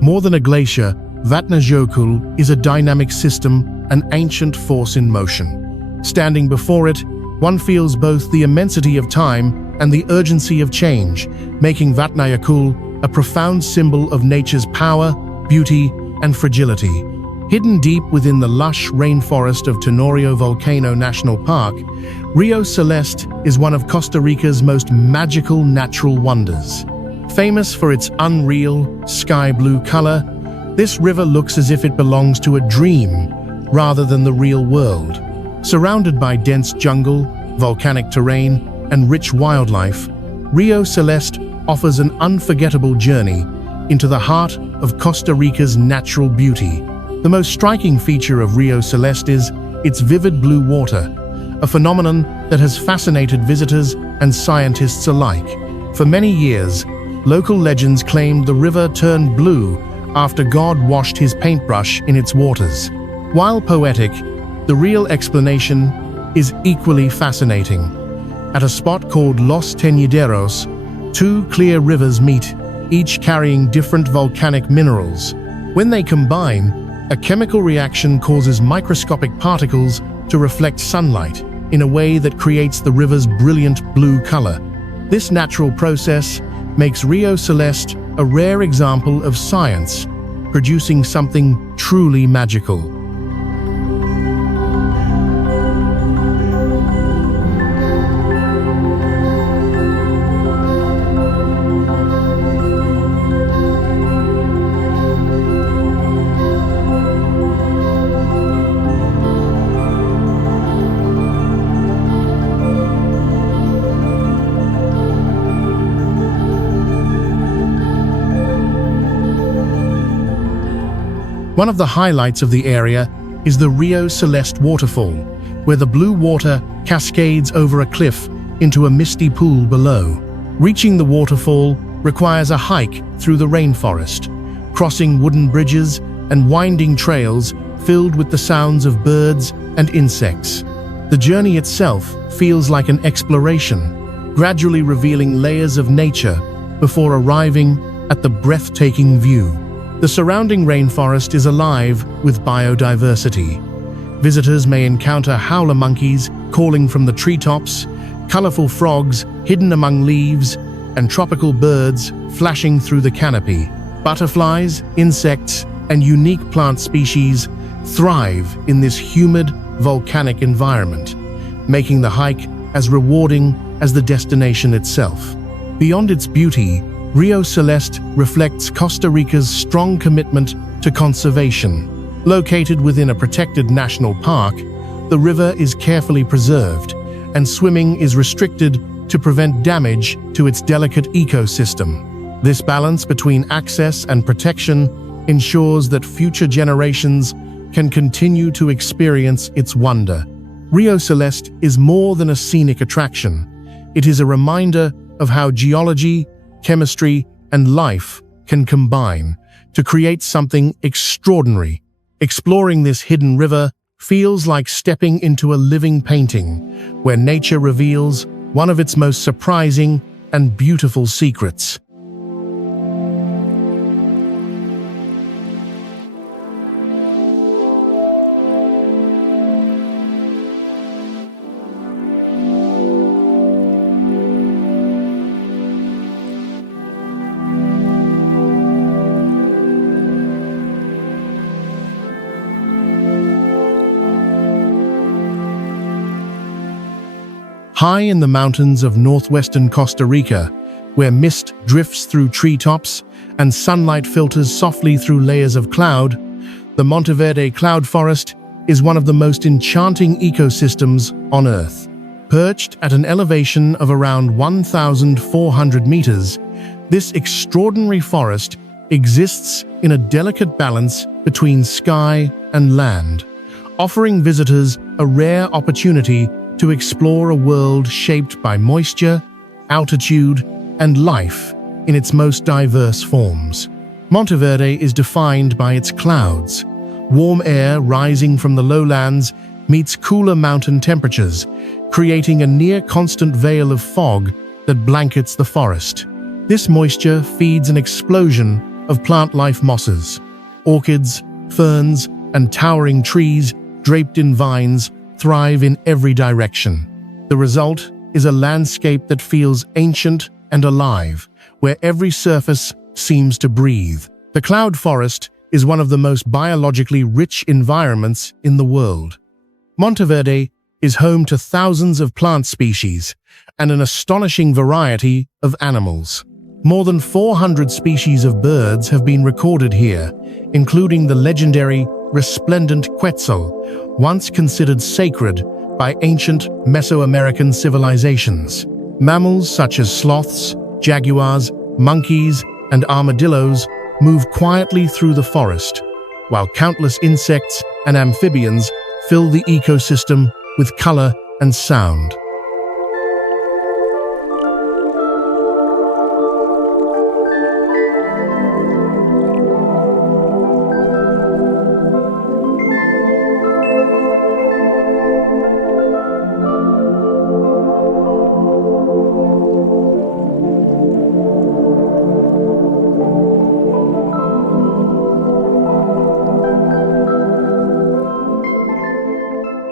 More than a glacier, Vatnajökull is a dynamic system, an ancient force in motion. Standing before it, one feels both the immensity of time and the urgency of change, making Vatnajökull a profound symbol of nature's power, beauty, and fragility. Hidden deep within the lush rainforest of Tenorio Volcano National Park, Rio Celeste is one of Costa Rica's most magical natural wonders. Famous for its unreal, sky-blue color, this river looks as if it belongs to a dream rather than the real world. Surrounded by dense jungle, volcanic terrain, and rich wildlife, Rio Celeste offers an unforgettable journey into the heart of Costa Rica's natural beauty. The most striking feature of Rio Celeste is its vivid blue water, a phenomenon that has fascinated visitors and scientists alike. For many years, local legends claimed the river turned blue after God washed his paintbrush in its waters. While poetic, the real explanation is equally fascinating. At a spot called Los Teñideros, two clear rivers meet, each carrying different volcanic minerals. When they combine, a chemical reaction causes microscopic particles to reflect sunlight in a way that creates the river's brilliant blue color. This natural process makes Rio Celeste a rare example of science, producing something truly magical. One of the highlights of the area is the Rio Celeste waterfall, where the blue water cascades over a cliff into a misty pool below. Reaching the waterfall requires a hike through the rainforest, crossing wooden bridges and winding trails filled with the sounds of birds and insects. The journey itself feels like an exploration, gradually revealing layers of nature before arriving at the breathtaking view. The surrounding rainforest is alive with biodiversity. Visitors may encounter howler monkeys calling from the treetops, colorful frogs hidden among leaves, and tropical birds flashing through the canopy. Butterflies, insects, and unique plant species thrive in this humid, volcanic environment, making the hike as rewarding as the destination itself. Beyond its beauty, Rio Celeste reflects Costa Rica's strong commitment to conservation. Located within a protected national park, the river is carefully preserved, and swimming is restricted to prevent damage to its delicate ecosystem. This balance between access and protection ensures that future generations can continue to experience its wonder. Rio Celeste is more than a scenic attraction. It is a reminder of how geology, chemistry, and life can combine to create something extraordinary. Exploring this hidden river feels like stepping into a living painting, where nature reveals one of its most surprising and beautiful secrets. High in the mountains of northwestern Costa Rica, where mist drifts through treetops and sunlight filters softly through layers of cloud, the Monteverde cloud forest is one of the most enchanting ecosystems on Earth. Perched at an elevation of around 1,400 meters, this extraordinary forest exists in a delicate balance between sky and land, offering visitors a rare opportunity to explore a world shaped by moisture, altitude, and life in its most diverse forms. Monteverde is defined by its clouds. Warm air rising from the lowlands meets cooler mountain temperatures, creating a near-constant veil of fog that blankets the forest. This moisture feeds an explosion of plant life mosses. Orchids, ferns, and towering trees draped in vines thrive in every direction. The result is a landscape that feels ancient and alive, where every surface seems to breathe. The cloud forest is one of the most biologically rich environments in the world. Monteverde is home to thousands of plant species and an astonishing variety of animals. More than 400 species of birds have been recorded here, including the legendary resplendent quetzal, once considered sacred by ancient Mesoamerican civilizations. Mammals such as sloths, jaguars, monkeys, and armadillos move quietly through the forest, while countless insects and amphibians fill the ecosystem with color and sound.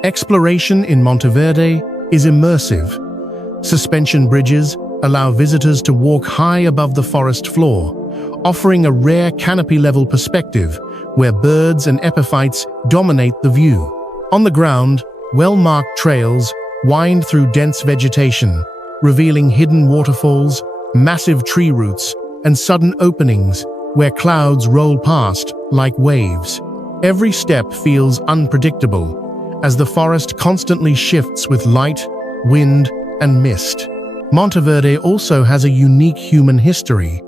Exploration in Monteverde is immersive. Suspension bridges allow visitors to walk high above the forest floor, offering a rare canopy-level perspective where birds and epiphytes dominate the view. On the ground, well-marked trails wind through dense vegetation, revealing hidden waterfalls, massive tree roots, and sudden openings where clouds roll past like waves. Every step feels unpredictable, as the forest constantly shifts with light, wind, and mist. Monteverde also has a unique human history.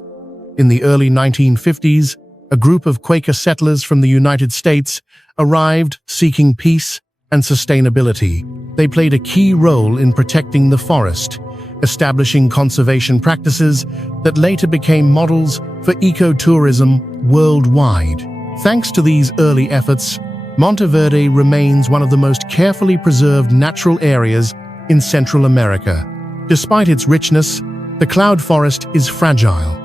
In the early 1950s, a group of Quaker settlers from the United States arrived seeking peace and sustainability. They played a key role in protecting the forest, establishing conservation practices that later became models for ecotourism worldwide. Thanks to these early efforts, Monteverde remains one of the most carefully preserved natural areas in Central America. Despite its richness, the cloud forest is fragile.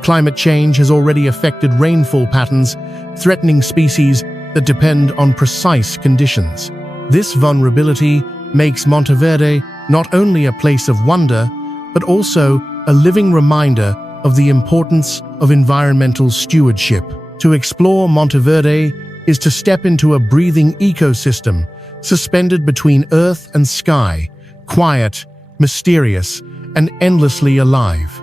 Climate change has already affected rainfall patterns, threatening species that depend on precise conditions. This vulnerability makes Monteverde not only a place of wonder, but also a living reminder of the importance of environmental stewardship. To explore Monteverde is to step into a breathing ecosystem suspended between earth and sky, quiet, mysterious, and endlessly alive.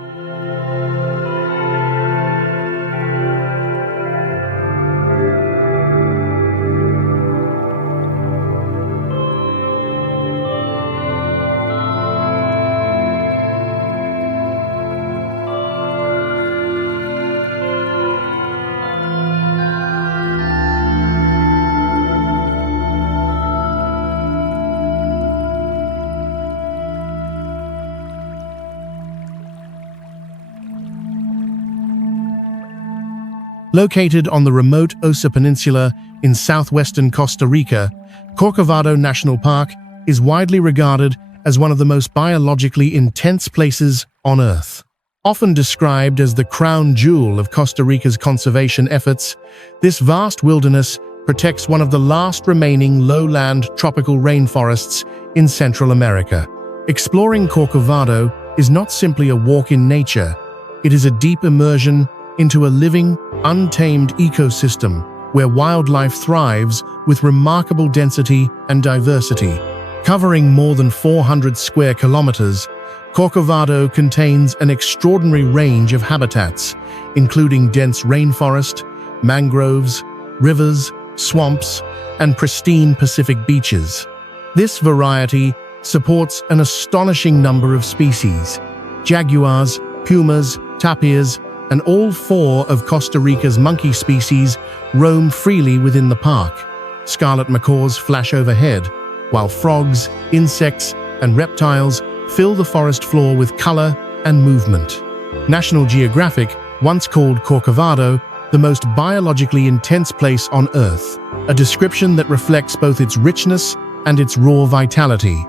Located on the remote Osa Peninsula in southwestern Costa Rica, Corcovado National Park is widely regarded as one of the most biologically intense places on Earth. Often described as the crown jewel of Costa Rica's conservation efforts, this vast wilderness protects one of the last remaining lowland tropical rainforests in Central America. Exploring Corcovado is not simply a walk in nature, it is a deep immersion into a living, untamed ecosystem where wildlife thrives with remarkable density and diversity. Covering more than 400 square kilometers, Corcovado contains an extraordinary range of habitats, including dense rainforest, mangroves, rivers, swamps, and pristine Pacific beaches. This variety supports an astonishing number of species. Jaguars, pumas, tapirs, and all 4 of Costa Rica's monkey species roam freely within the park. Scarlet macaws flash overhead, while frogs, insects, and reptiles fill the forest floor with color and movement. National Geographic once called Corcovado the most biologically intense place on Earth, a description that reflects both its richness and its raw vitality.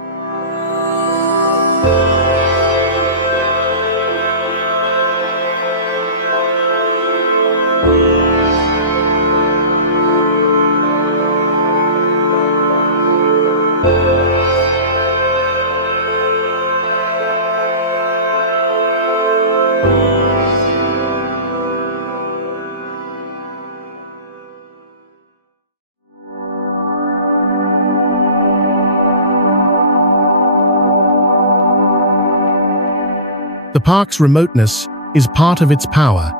The park's remoteness is part of its power.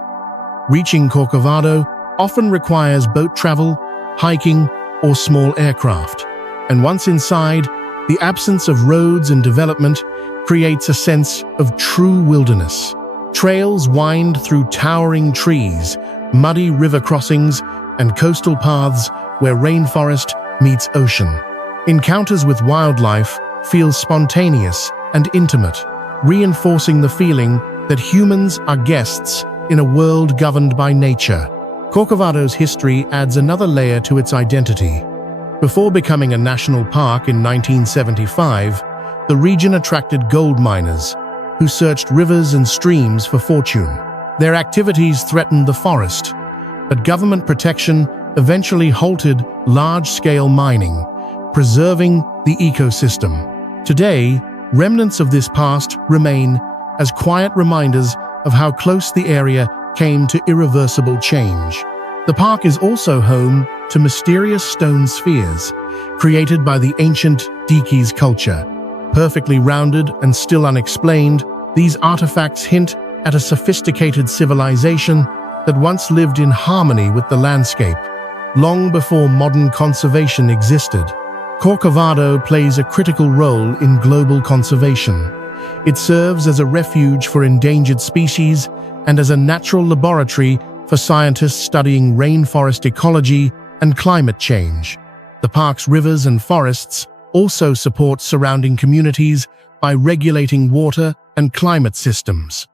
Reaching Corcovado often requires boat travel, hiking, or small aircraft. And once inside, the absence of roads and development creates a sense of true wilderness. Trails wind through towering trees, muddy river crossings, and coastal paths where rainforest meets ocean. Encounters with wildlife feel spontaneous and intimate, reinforcing the feeling that humans are guests in a world governed by nature. Corcovado's history adds another layer to its identity. Before becoming a national park in 1975, the region attracted gold miners, who searched rivers and streams for fortune. Their activities threatened the forest, but government protection eventually halted large-scale mining, preserving the ecosystem. Today, remnants of this past remain as quiet reminders of how close the area came to irreversible change. The park is also home to mysterious stone spheres, created by the ancient Dikis culture. Perfectly rounded and still unexplained, these artifacts hint at a sophisticated civilization that once lived in harmony with the landscape, long before modern conservation existed. Corcovado plays a critical role in global conservation. It serves as a refuge for endangered species and as a natural laboratory for scientists studying rainforest ecology and climate change. The park's rivers and forests also support surrounding communities by regulating water and climate systems.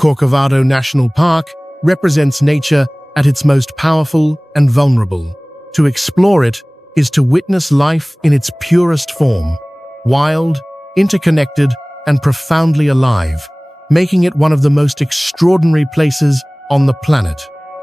Corcovado National Park represents nature at its most powerful and vulnerable. To explore it is to witness life in its purest form, wild, interconnected, and profoundly alive, making it one of the most extraordinary places on the planet.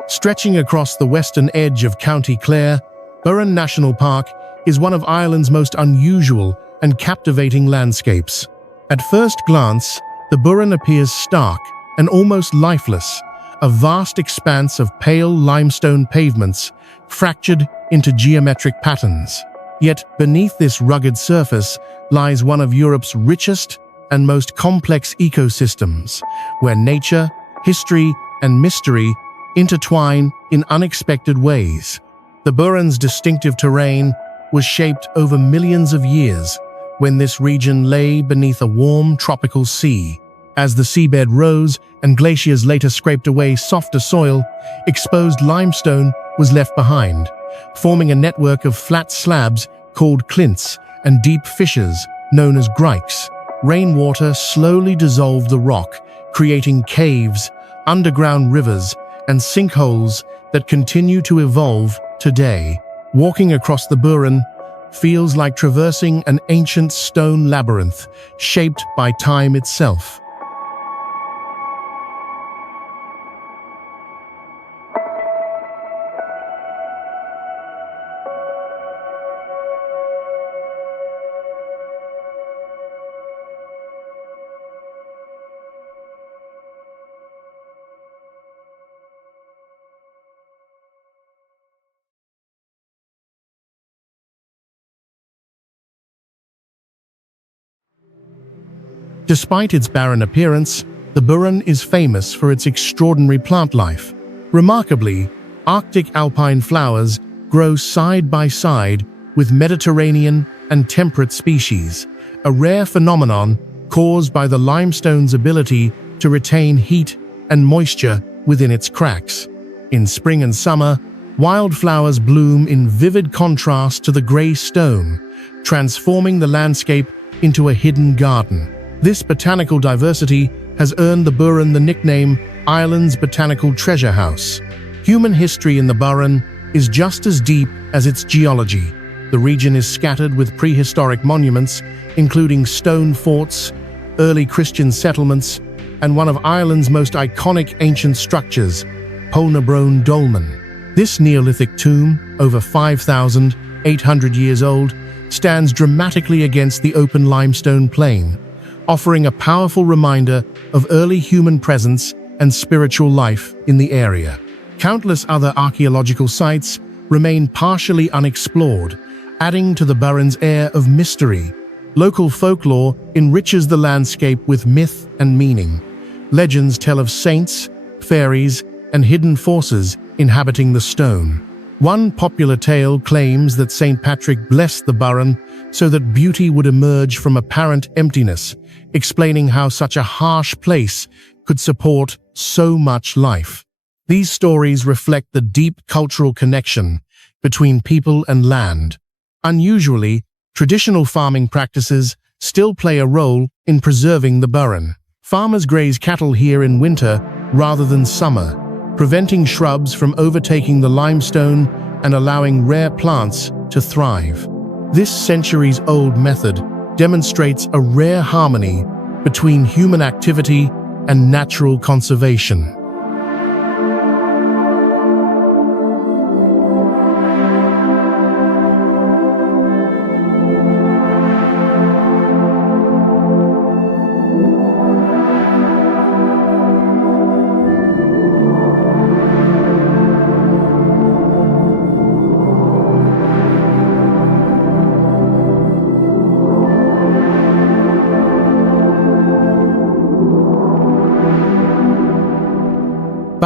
Stretching across the western edge of County Clare, Burren National Park is one of Ireland's most unusual and captivating landscapes. At first glance, the Burren appears stark and almost lifeless, a vast expanse of pale limestone pavements fractured into geometric patterns. Yet beneath this rugged surface lies one of Europe's richest and most complex ecosystems, where nature, history, and mystery intertwine in unexpected ways. The Burren's distinctive terrain was shaped over millions of years when this region lay beneath a warm tropical sea. As the seabed rose and glaciers later scraped away softer soil, exposed limestone was left behind, forming a network of flat slabs called clints and deep fissures known as grikes. Rainwater slowly dissolved the rock, creating caves, underground rivers, and sinkholes that continue to evolve today. Walking across the Burren feels like traversing an ancient stone labyrinth shaped by time itself. Despite its barren appearance, the Burren is famous for its extraordinary plant life. Remarkably, Arctic alpine flowers grow side by side with Mediterranean and temperate species, a rare phenomenon caused by the limestone's ability to retain heat and moisture within its cracks. In spring and summer, wildflowers bloom in vivid contrast to the gray stone, transforming the landscape into a hidden garden. This botanical diversity has earned the Burren the nickname Ireland's Botanical Treasure House. Human history in the Burren is just as deep as its geology. The region is scattered with prehistoric monuments, including stone forts, early Christian settlements, and one of Ireland's most iconic ancient structures, Polnabrone Dolmen. This Neolithic tomb, over 5,800 years old, stands dramatically against the open limestone plain, offering a powerful reminder of early human presence and spiritual life in the area. Countless other archaeological sites remain partially unexplored, adding to the Burren's air of mystery. Local folklore enriches the landscape with myth and meaning. Legends tell of saints, fairies, and hidden forces inhabiting the stone. One popular tale claims that St. Patrick blessed the Burren so that beauty would emerge from apparent emptiness, explaining how such a harsh place could support so much life. These stories reflect the deep cultural connection between people and land. Unusually, traditional farming practices still play a role in preserving the Burren. Farmers graze cattle here in winter rather than summer, preventing shrubs from overtaking the limestone and allowing rare plants to thrive. This centuries-old method demonstrates a rare harmony between human activity and natural conservation.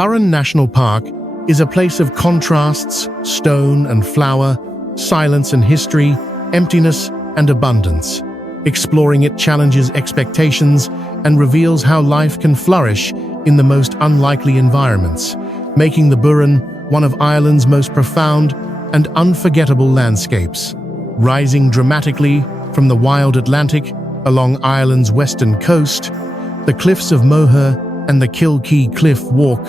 Burren National Park is a place of contrasts, stone and flower, silence and history, emptiness and abundance. Exploring it challenges expectations and reveals how life can flourish in the most unlikely environments, making the Burren one of Ireland's most profound and unforgettable landscapes. Rising dramatically from the wild Atlantic along Ireland's western coast, the cliffs of Moher and the Kilkee Cliff Walk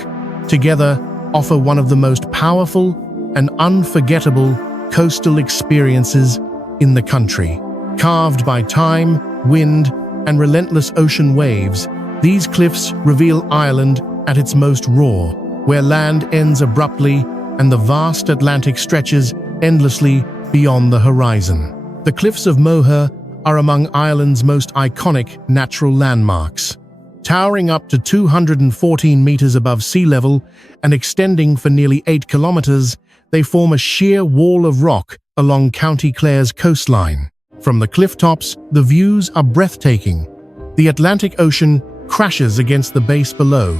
together offer one of the most powerful and unforgettable coastal experiences in the country. Carved by time, wind, and relentless ocean waves, these cliffs reveal Ireland at its most raw, where land ends abruptly and the vast Atlantic stretches endlessly beyond the horizon. The cliffs of Moher are among Ireland's most iconic natural landmarks. Towering up to 214 meters above sea level and extending for nearly 8 kilometers, they form a sheer wall of rock along County Clare's coastline. From the cliff tops, the views are breathtaking. The Atlantic Ocean crashes against the base below.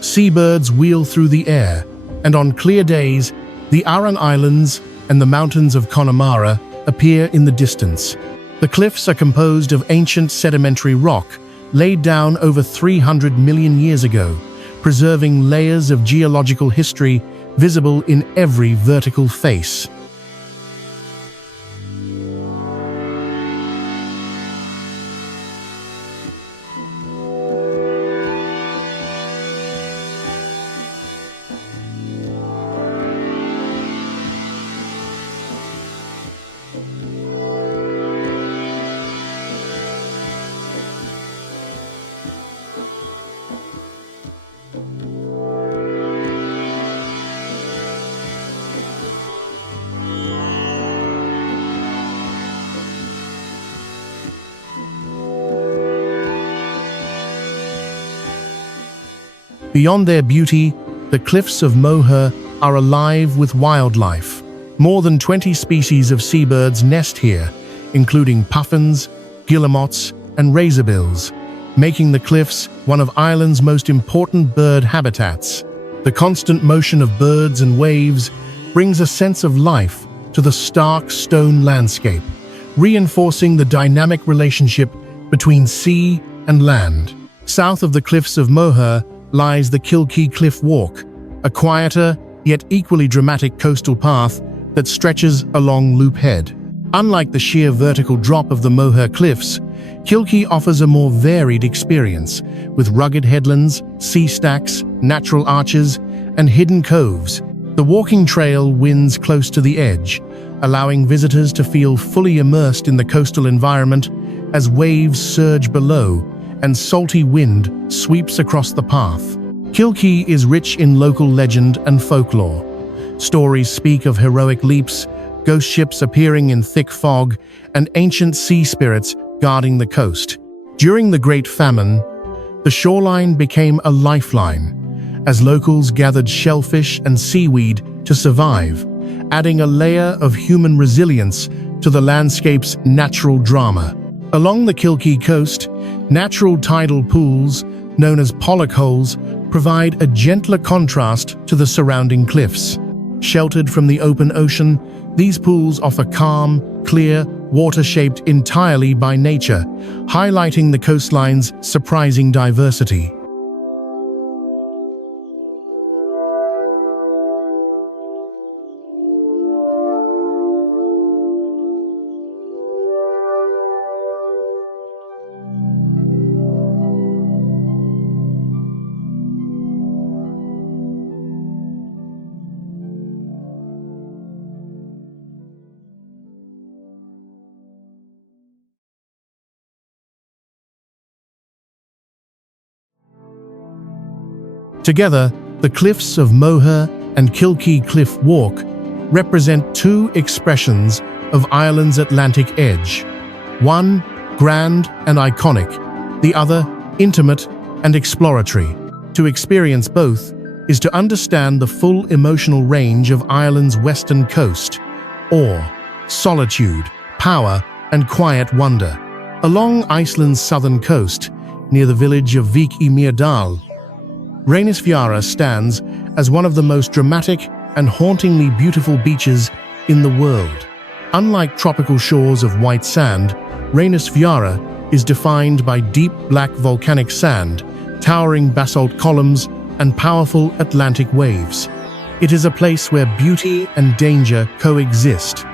Seabirds wheel through the air, and on clear days, the Aran Islands and the mountains of Connemara appear in the distance. The cliffs are composed of ancient sedimentary rock laid down over 300 million years ago, preserving layers of geological history visible in every vertical face. Beyond their beauty, the cliffs of Moher are alive with wildlife. More than 20 species of seabirds nest here, including puffins, guillemots, and razorbills, making the cliffs one of Ireland's most important bird habitats. The constant motion of birds and waves brings a sense of life to the stark stone landscape, reinforcing the dynamic relationship between sea and land. South of the cliffs of Moher lies the Kilkee Cliff Walk, a quieter yet equally dramatic coastal path that stretches along Loop Head. Unlike the sheer vertical drop of the Moher Cliffs, Kilkee offers a more varied experience, with rugged headlands, sea stacks, natural arches, and hidden coves. The walking trail winds close to the edge, allowing visitors to feel fully immersed in the coastal environment as waves surge below and salty wind sweeps across the path. Kilkee is rich in local legend and folklore. Stories speak of heroic leaps, ghost ships appearing in thick fog, and ancient sea spirits guarding the coast. During the Great Famine, the shoreline became a lifeline, as locals gathered shellfish and seaweed to survive, adding a layer of human resilience to the landscape's natural drama. Along the Kilkee coast, natural tidal pools, known as pollock holes, provide a gentler contrast to the surrounding cliffs. Sheltered from the open ocean, these pools offer calm, clear water shaped entirely by nature, highlighting the coastline's surprising diversity. Together, the cliffs of Moher and Kilkee Cliff Walk represent two expressions of Ireland's Atlantic edge. One, grand and iconic, the other, intimate and exploratory. To experience both is to understand the full emotional range of Ireland's western coast: awe, solitude, power, and quiet wonder. Along Iceland's southern coast, near the village of Vík í Mýrdal, Reynisfjara stands as one of the most dramatic and hauntingly beautiful beaches in the world. Unlike tropical shores of white sand, Reynisfjara is defined by deep black volcanic sand, towering basalt columns, and powerful Atlantic waves. It is a place where beauty and danger coexist,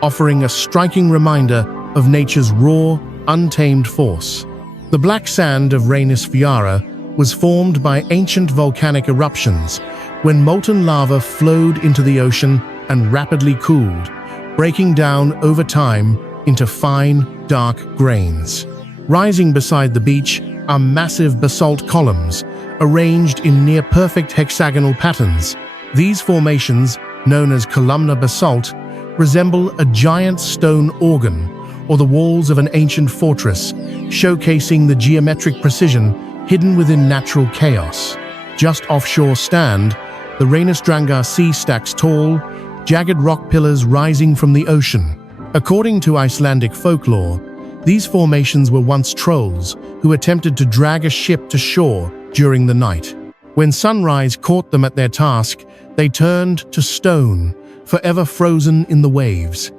offering a striking reminder of nature's raw, untamed force. The black sand of Reynisfjara was formed by ancient volcanic eruptions when molten lava flowed into the ocean and rapidly cooled, breaking down over time into fine, dark grains. Rising beside the beach are massive basalt columns, arranged in near-perfect hexagonal patterns. These formations, known as columnar basalt, resemble a giant stone organ or the walls of an ancient fortress, showcasing the geometric precision hidden within natural chaos. Just offshore stand, the Reynisdrangar Sea stacks tall, jagged rock pillars rising from the ocean. According to Icelandic folklore, these formations were once trolls who attempted to drag a ship to shore during the night. When sunrise caught them at their task, they turned to stone, forever frozen in the waves.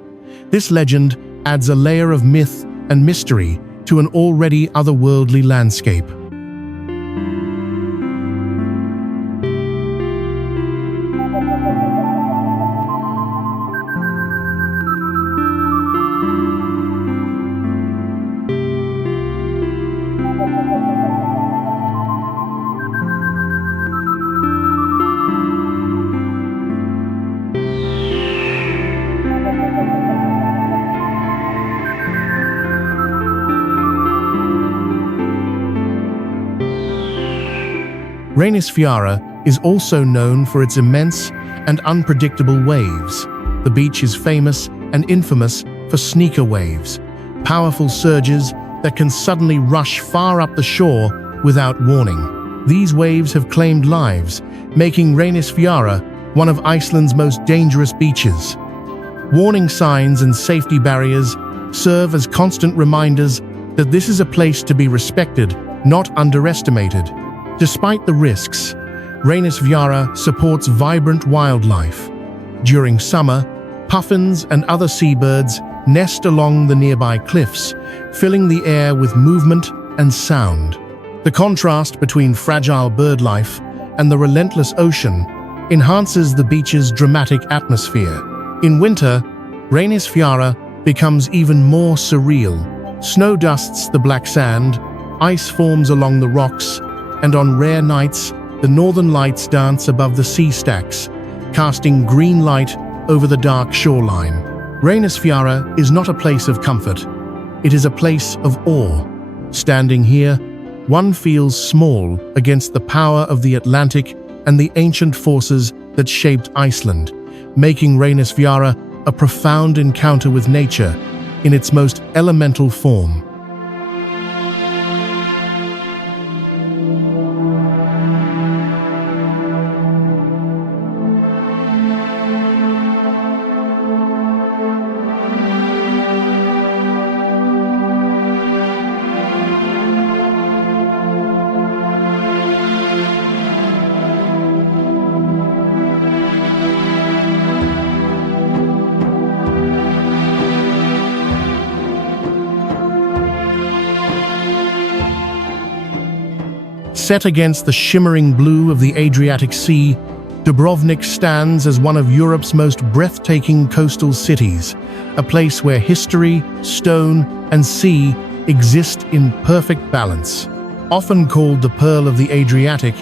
This legend adds a layer of myth and mystery to an already otherworldly landscape. Reynisfjara is also known for its immense and unpredictable waves. The beach is famous and infamous for sneaker waves, powerful surges that can suddenly rush far up the shore without warning. These waves have claimed lives, making Reynisfjara one of Iceland's most dangerous beaches. Warning signs and safety barriers serve as constant reminders that this is a place to be respected not underestimated. Despite the risks, Reynis Viara supports vibrant wildlife. During summer, puffins and other seabirds nest along the nearby cliffs, filling the air with movement and sound. The contrast between fragile bird life and the relentless ocean enhances the beach's dramatic atmosphere. In winter, Reynis Viara becomes even more surreal. Snow dusts the black sand, ice forms along the rocks, and on rare nights, the northern lights dance above the sea stacks, casting green light over the dark shoreline. Reynis Viara is not a place of comfort. It is a place of awe. Standing here, one feels small against the power of the Atlantic and the ancient forces that shaped Iceland, making Reynis Viara a profound encounter with nature in its most elemental form. Set against the shimmering blue of the Adriatic Sea, Dubrovnik stands as one of Europe's most breathtaking coastal cities, a place where history, stone, and sea exist in perfect balance. Often called the Pearl of the Adriatic,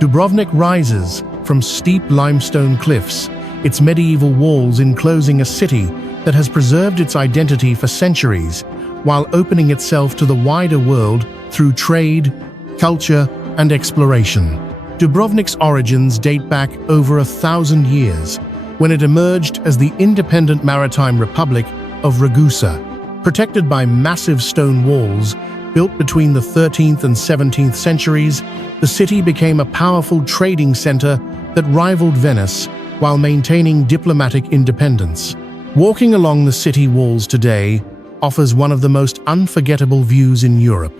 Dubrovnik rises from steep limestone cliffs, its medieval walls enclosing a city that has preserved its identity for centuries, while opening itself to the wider world through trade, culture, and exploration. Dubrovnik's origins date back over 1,000 years, when it emerged as the independent maritime republic of Ragusa. Protected by massive stone walls built between the 13th and 17th centuries, the city became a powerful trading center that rivaled Venice while maintaining diplomatic independence. Walking along the city walls today offers one of the most unforgettable views in Europe.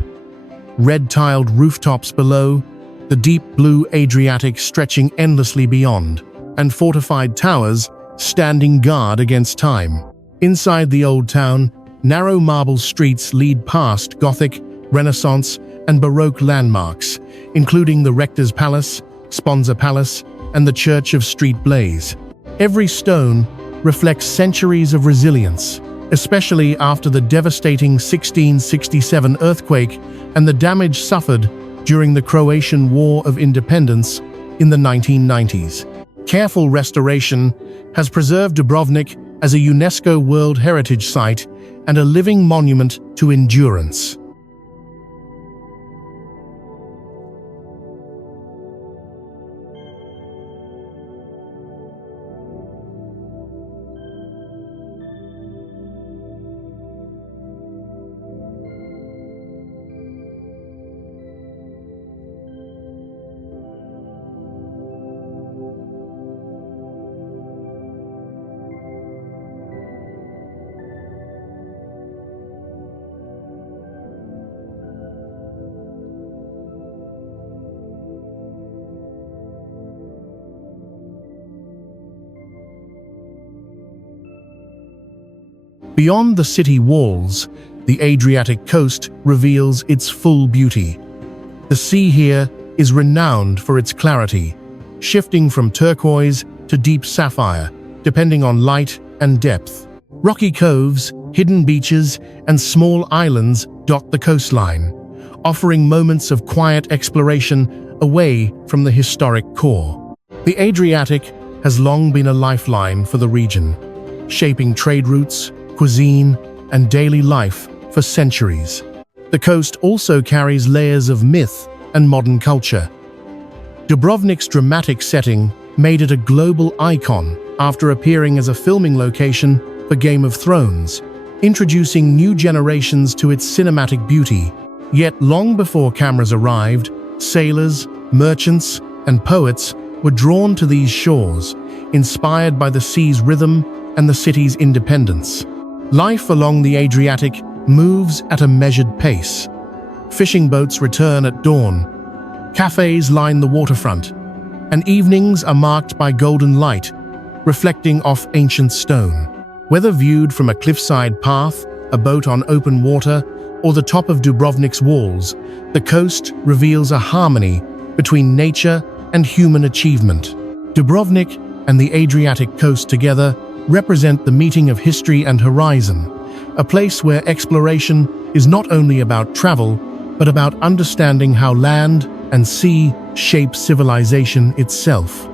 Red-tiled rooftops below, the deep blue Adriatic stretching endlessly beyond, and fortified towers standing guard against time. Inside the old town, narrow marble streets lead past Gothic, Renaissance, and Baroque landmarks, including the Rector's Palace, Sponza Palace, and the Church of Street Blaze. Every stone reflects centuries of resilience, especially after the devastating 1667 earthquake and the damage suffered during the Croatian War of Independence in the 1990s. Careful restoration has preserved Dubrovnik as a UNESCO World Heritage Site and a living monument to endurance. Beyond the city walls, the Adriatic coast reveals its full beauty. The sea here is renowned for its clarity, shifting from turquoise to deep sapphire, depending on light and depth. Rocky coves, hidden beaches, and small islands dot the coastline, offering moments of quiet exploration away from the historic core. The Adriatic has long been a lifeline for the region, shaping trade routes, cuisine, and daily life for centuries. The coast also carries layers of myth and modern culture. Dubrovnik's dramatic setting made it a global icon after appearing as a filming location for Game of Thrones, introducing new generations to its cinematic beauty. Yet long before cameras arrived, sailors, merchants, and poets were drawn to these shores, inspired by the sea's rhythm and the city's independence. Life along the Adriatic moves at a measured pace. Fishing boats return at dawn. Cafes line the waterfront, and evenings are marked by golden light, reflecting off ancient stone. Whether viewed from a cliffside path, a boat on open water, or the top of Dubrovnik's walls, the coast reveals a harmony between nature and human achievement. Dubrovnik and the Adriatic coast together represent the meeting of history and horizon, a place where exploration is not only about travel, but about understanding how land and sea shape civilization itself.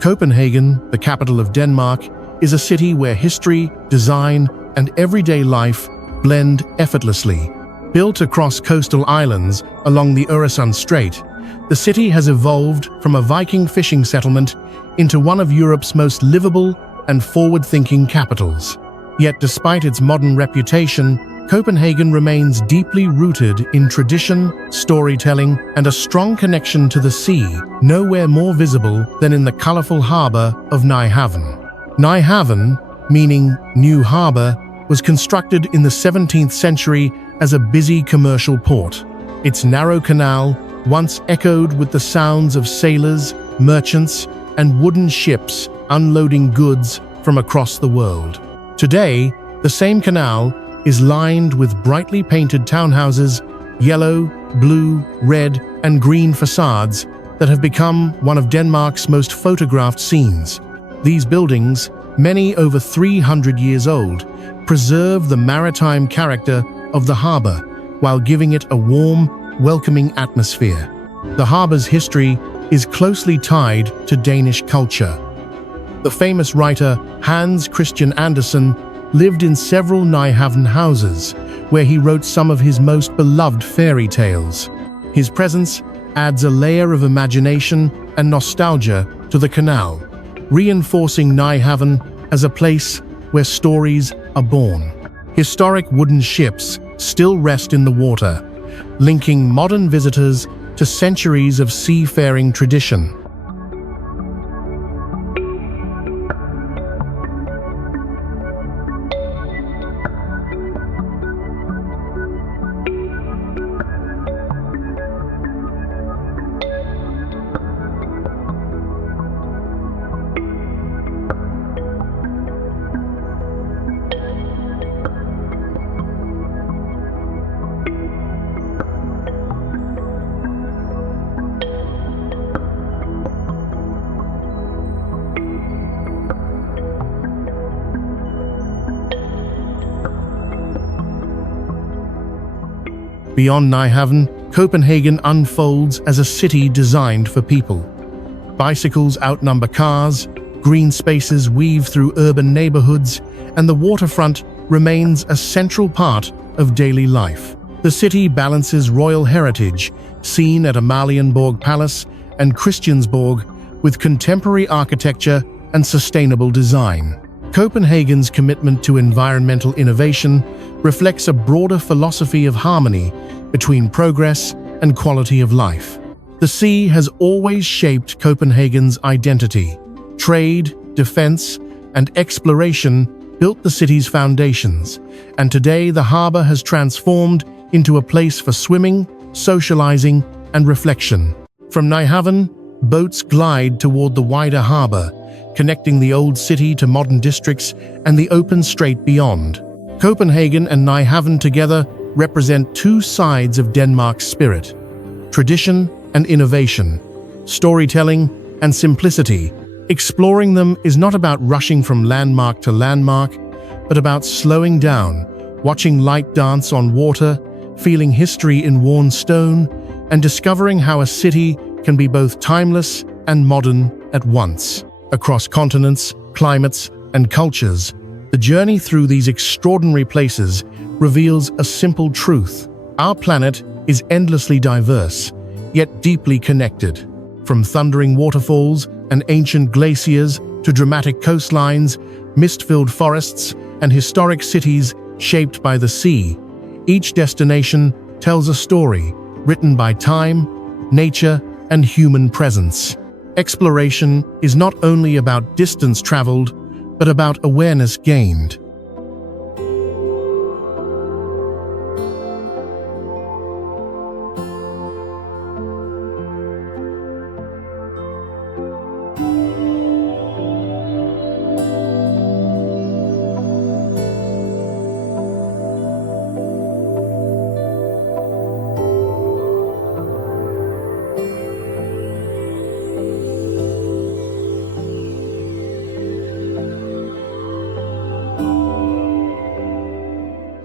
Copenhagen, the capital of Denmark, is a city where history, design, and everyday life blend effortlessly. Built across coastal islands along the Øresund Strait, the city has evolved from a Viking fishing settlement into one of Europe's most livable and forward-thinking capitals. Yet despite its modern reputation, Copenhagen remains deeply rooted in tradition, storytelling, and a strong connection to the sea, nowhere more visible than in the colorful harbor of Nyhavn. Nyhavn, meaning New Harbor, was constructed in the 17th century as a busy commercial port. Its narrow canal once echoed with the sounds of sailors, merchants, and wooden ships unloading goods from across the world. Today, the same canal is lined with brightly painted townhouses, yellow, blue, red, and green facades that have become one of Denmark's most photographed scenes. These buildings, many over 300 years old, preserve the maritime character of the harbor while giving it a warm, welcoming atmosphere. The harbor's history is closely tied to Danish culture. The famous writer Hans Christian Andersen lived in several Nyhavn houses, where he wrote some of his most beloved fairy tales. His presence adds a layer of imagination and nostalgia to the canal, reinforcing Nyhavn as a place where stories are born. Historic wooden ships still rest in the water, linking modern visitors to centuries of seafaring tradition. Beyond Nyhavn, Copenhagen unfolds as a city designed for people. Bicycles outnumber cars, green spaces weave through urban neighborhoods, and the waterfront remains a central part of daily life. The city balances royal heritage, seen at Amalienborg Palace and Christiansborg, with contemporary architecture and sustainable design. Copenhagen's commitment to environmental innovation reflects a broader philosophy of harmony between progress and quality of life. The sea has always shaped Copenhagen's identity. Trade, defense, and exploration built the city's foundations, and today the harbor has transformed into a place for swimming, socializing, and reflection. From Nyhavn, boats glide toward the wider harbor, connecting the old city to modern districts and the open strait beyond. Copenhagen and Nyhavn together represent two sides of Denmark's spirit: tradition and innovation, storytelling and simplicity. Exploring them is not about rushing from landmark to landmark, but about slowing down, watching light dance on water, feeling history in worn stone, and discovering how a city can be both timeless and modern at once. Across continents, climates, and cultures, the journey through these extraordinary places reveals a simple truth. Our planet is endlessly diverse, yet deeply connected. From thundering waterfalls and ancient glaciers to dramatic coastlines, mist-filled forests, and historic cities shaped by the sea, each destination tells a story written by time, nature, and human presence. Exploration is not only about distance traveled, but about awareness gained.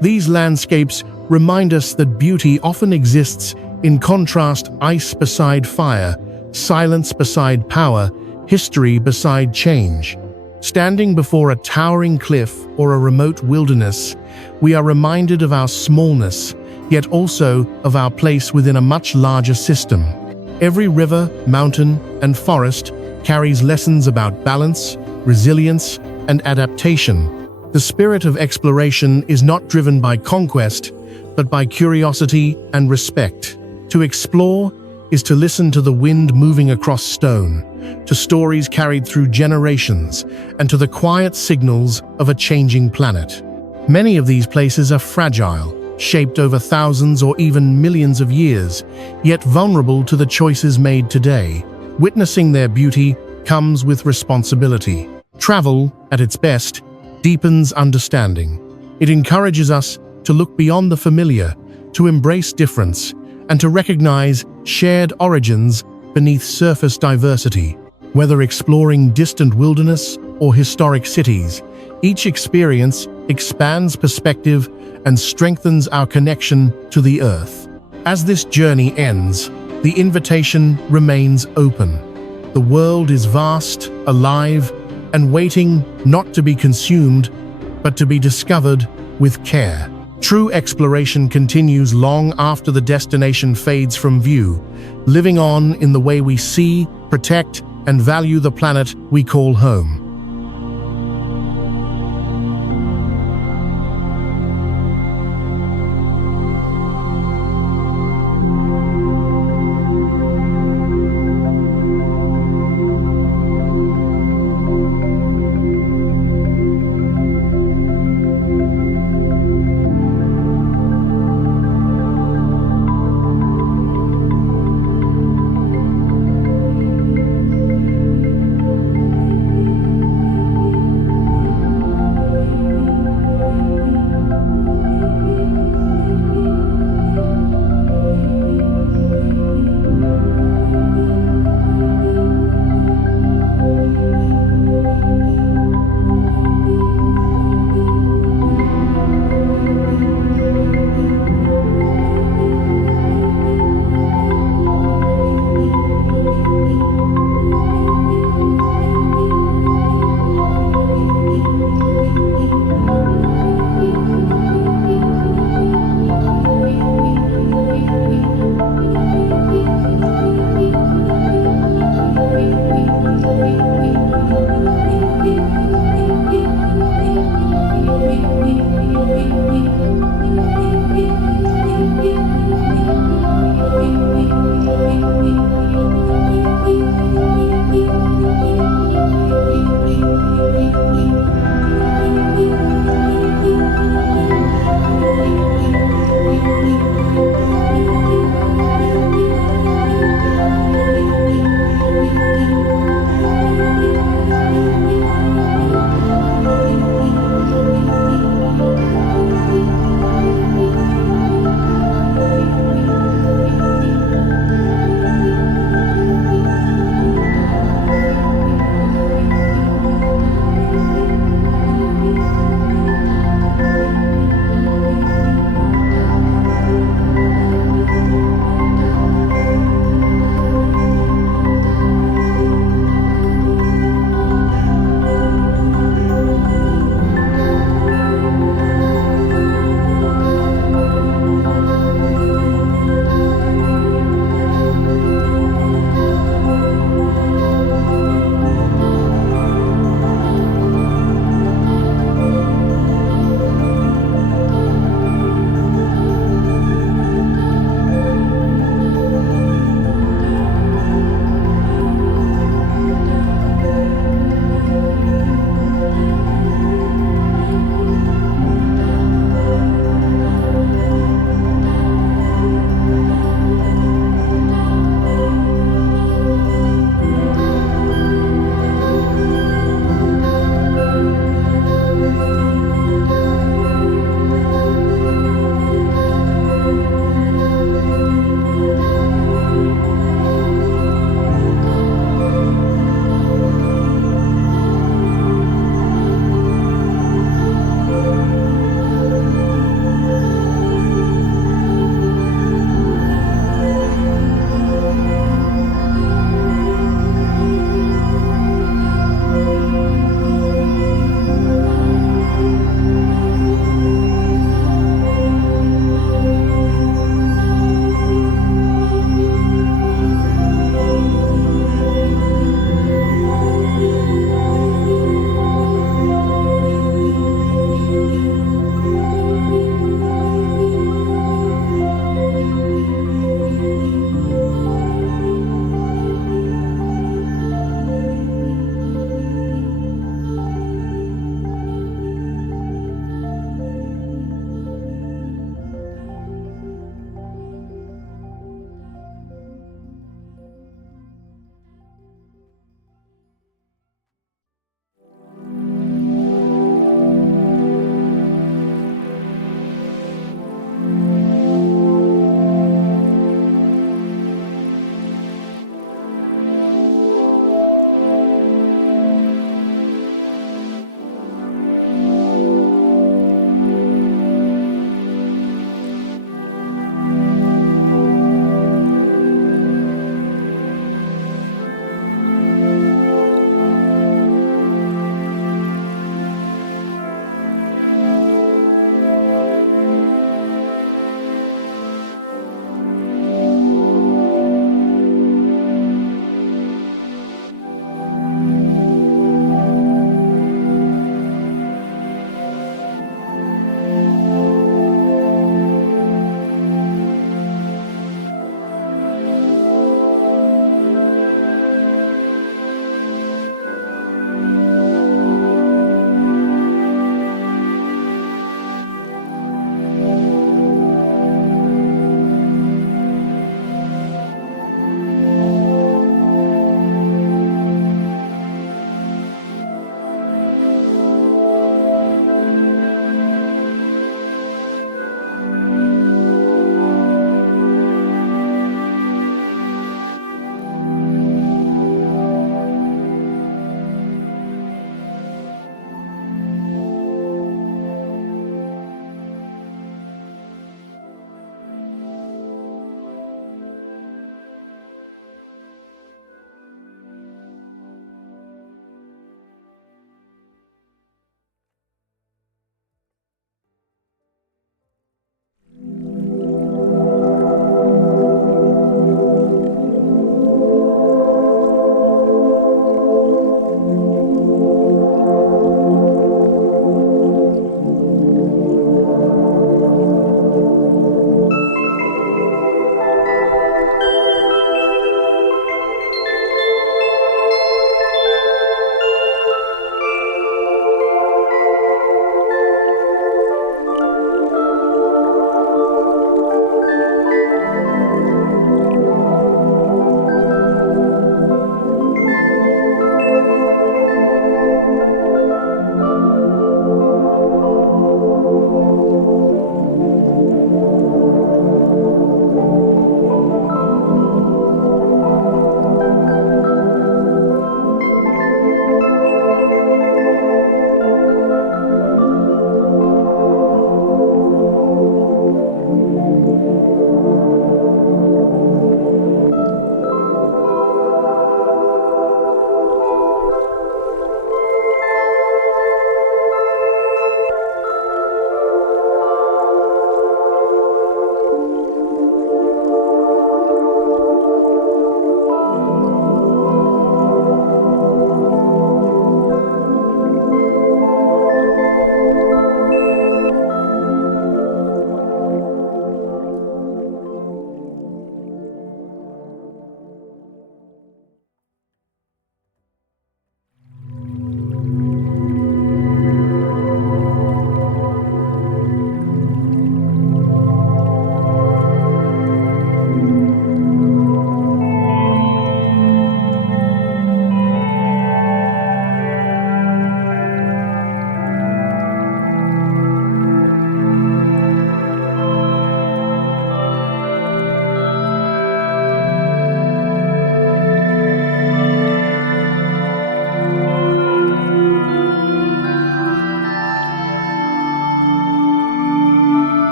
These landscapes remind us that beauty often exists in contrast: ice beside fire, silence beside power, history beside change. Standing before a towering cliff or a remote wilderness, we are reminded of our smallness, yet also of our place within a much larger system. Every river, mountain, and forest carries lessons about balance, resilience, and adaptation. The spirit of exploration is not driven by conquest, but by curiosity and respect. To explore is to listen to the wind moving across stone, to stories carried through generations, and to the quiet signals of a changing planet. Many of these places are fragile, shaped over thousands or even millions of years, yet vulnerable to the choices made today. Witnessing their beauty comes with responsibility. Travel, at its best, deepens understanding. It encourages us to look beyond the familiar, to embrace difference, and to recognize shared origins beneath surface diversity. Whether exploring distant wilderness or historic cities, each experience expands perspective and strengthens our connection to the earth. As this journey ends, the invitation remains open. The world is vast, alive, and waiting not to be consumed, but to be discovered with care. True exploration continues long after the destination fades from view, living on in the way we see, protect, and value the planet we call home.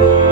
you.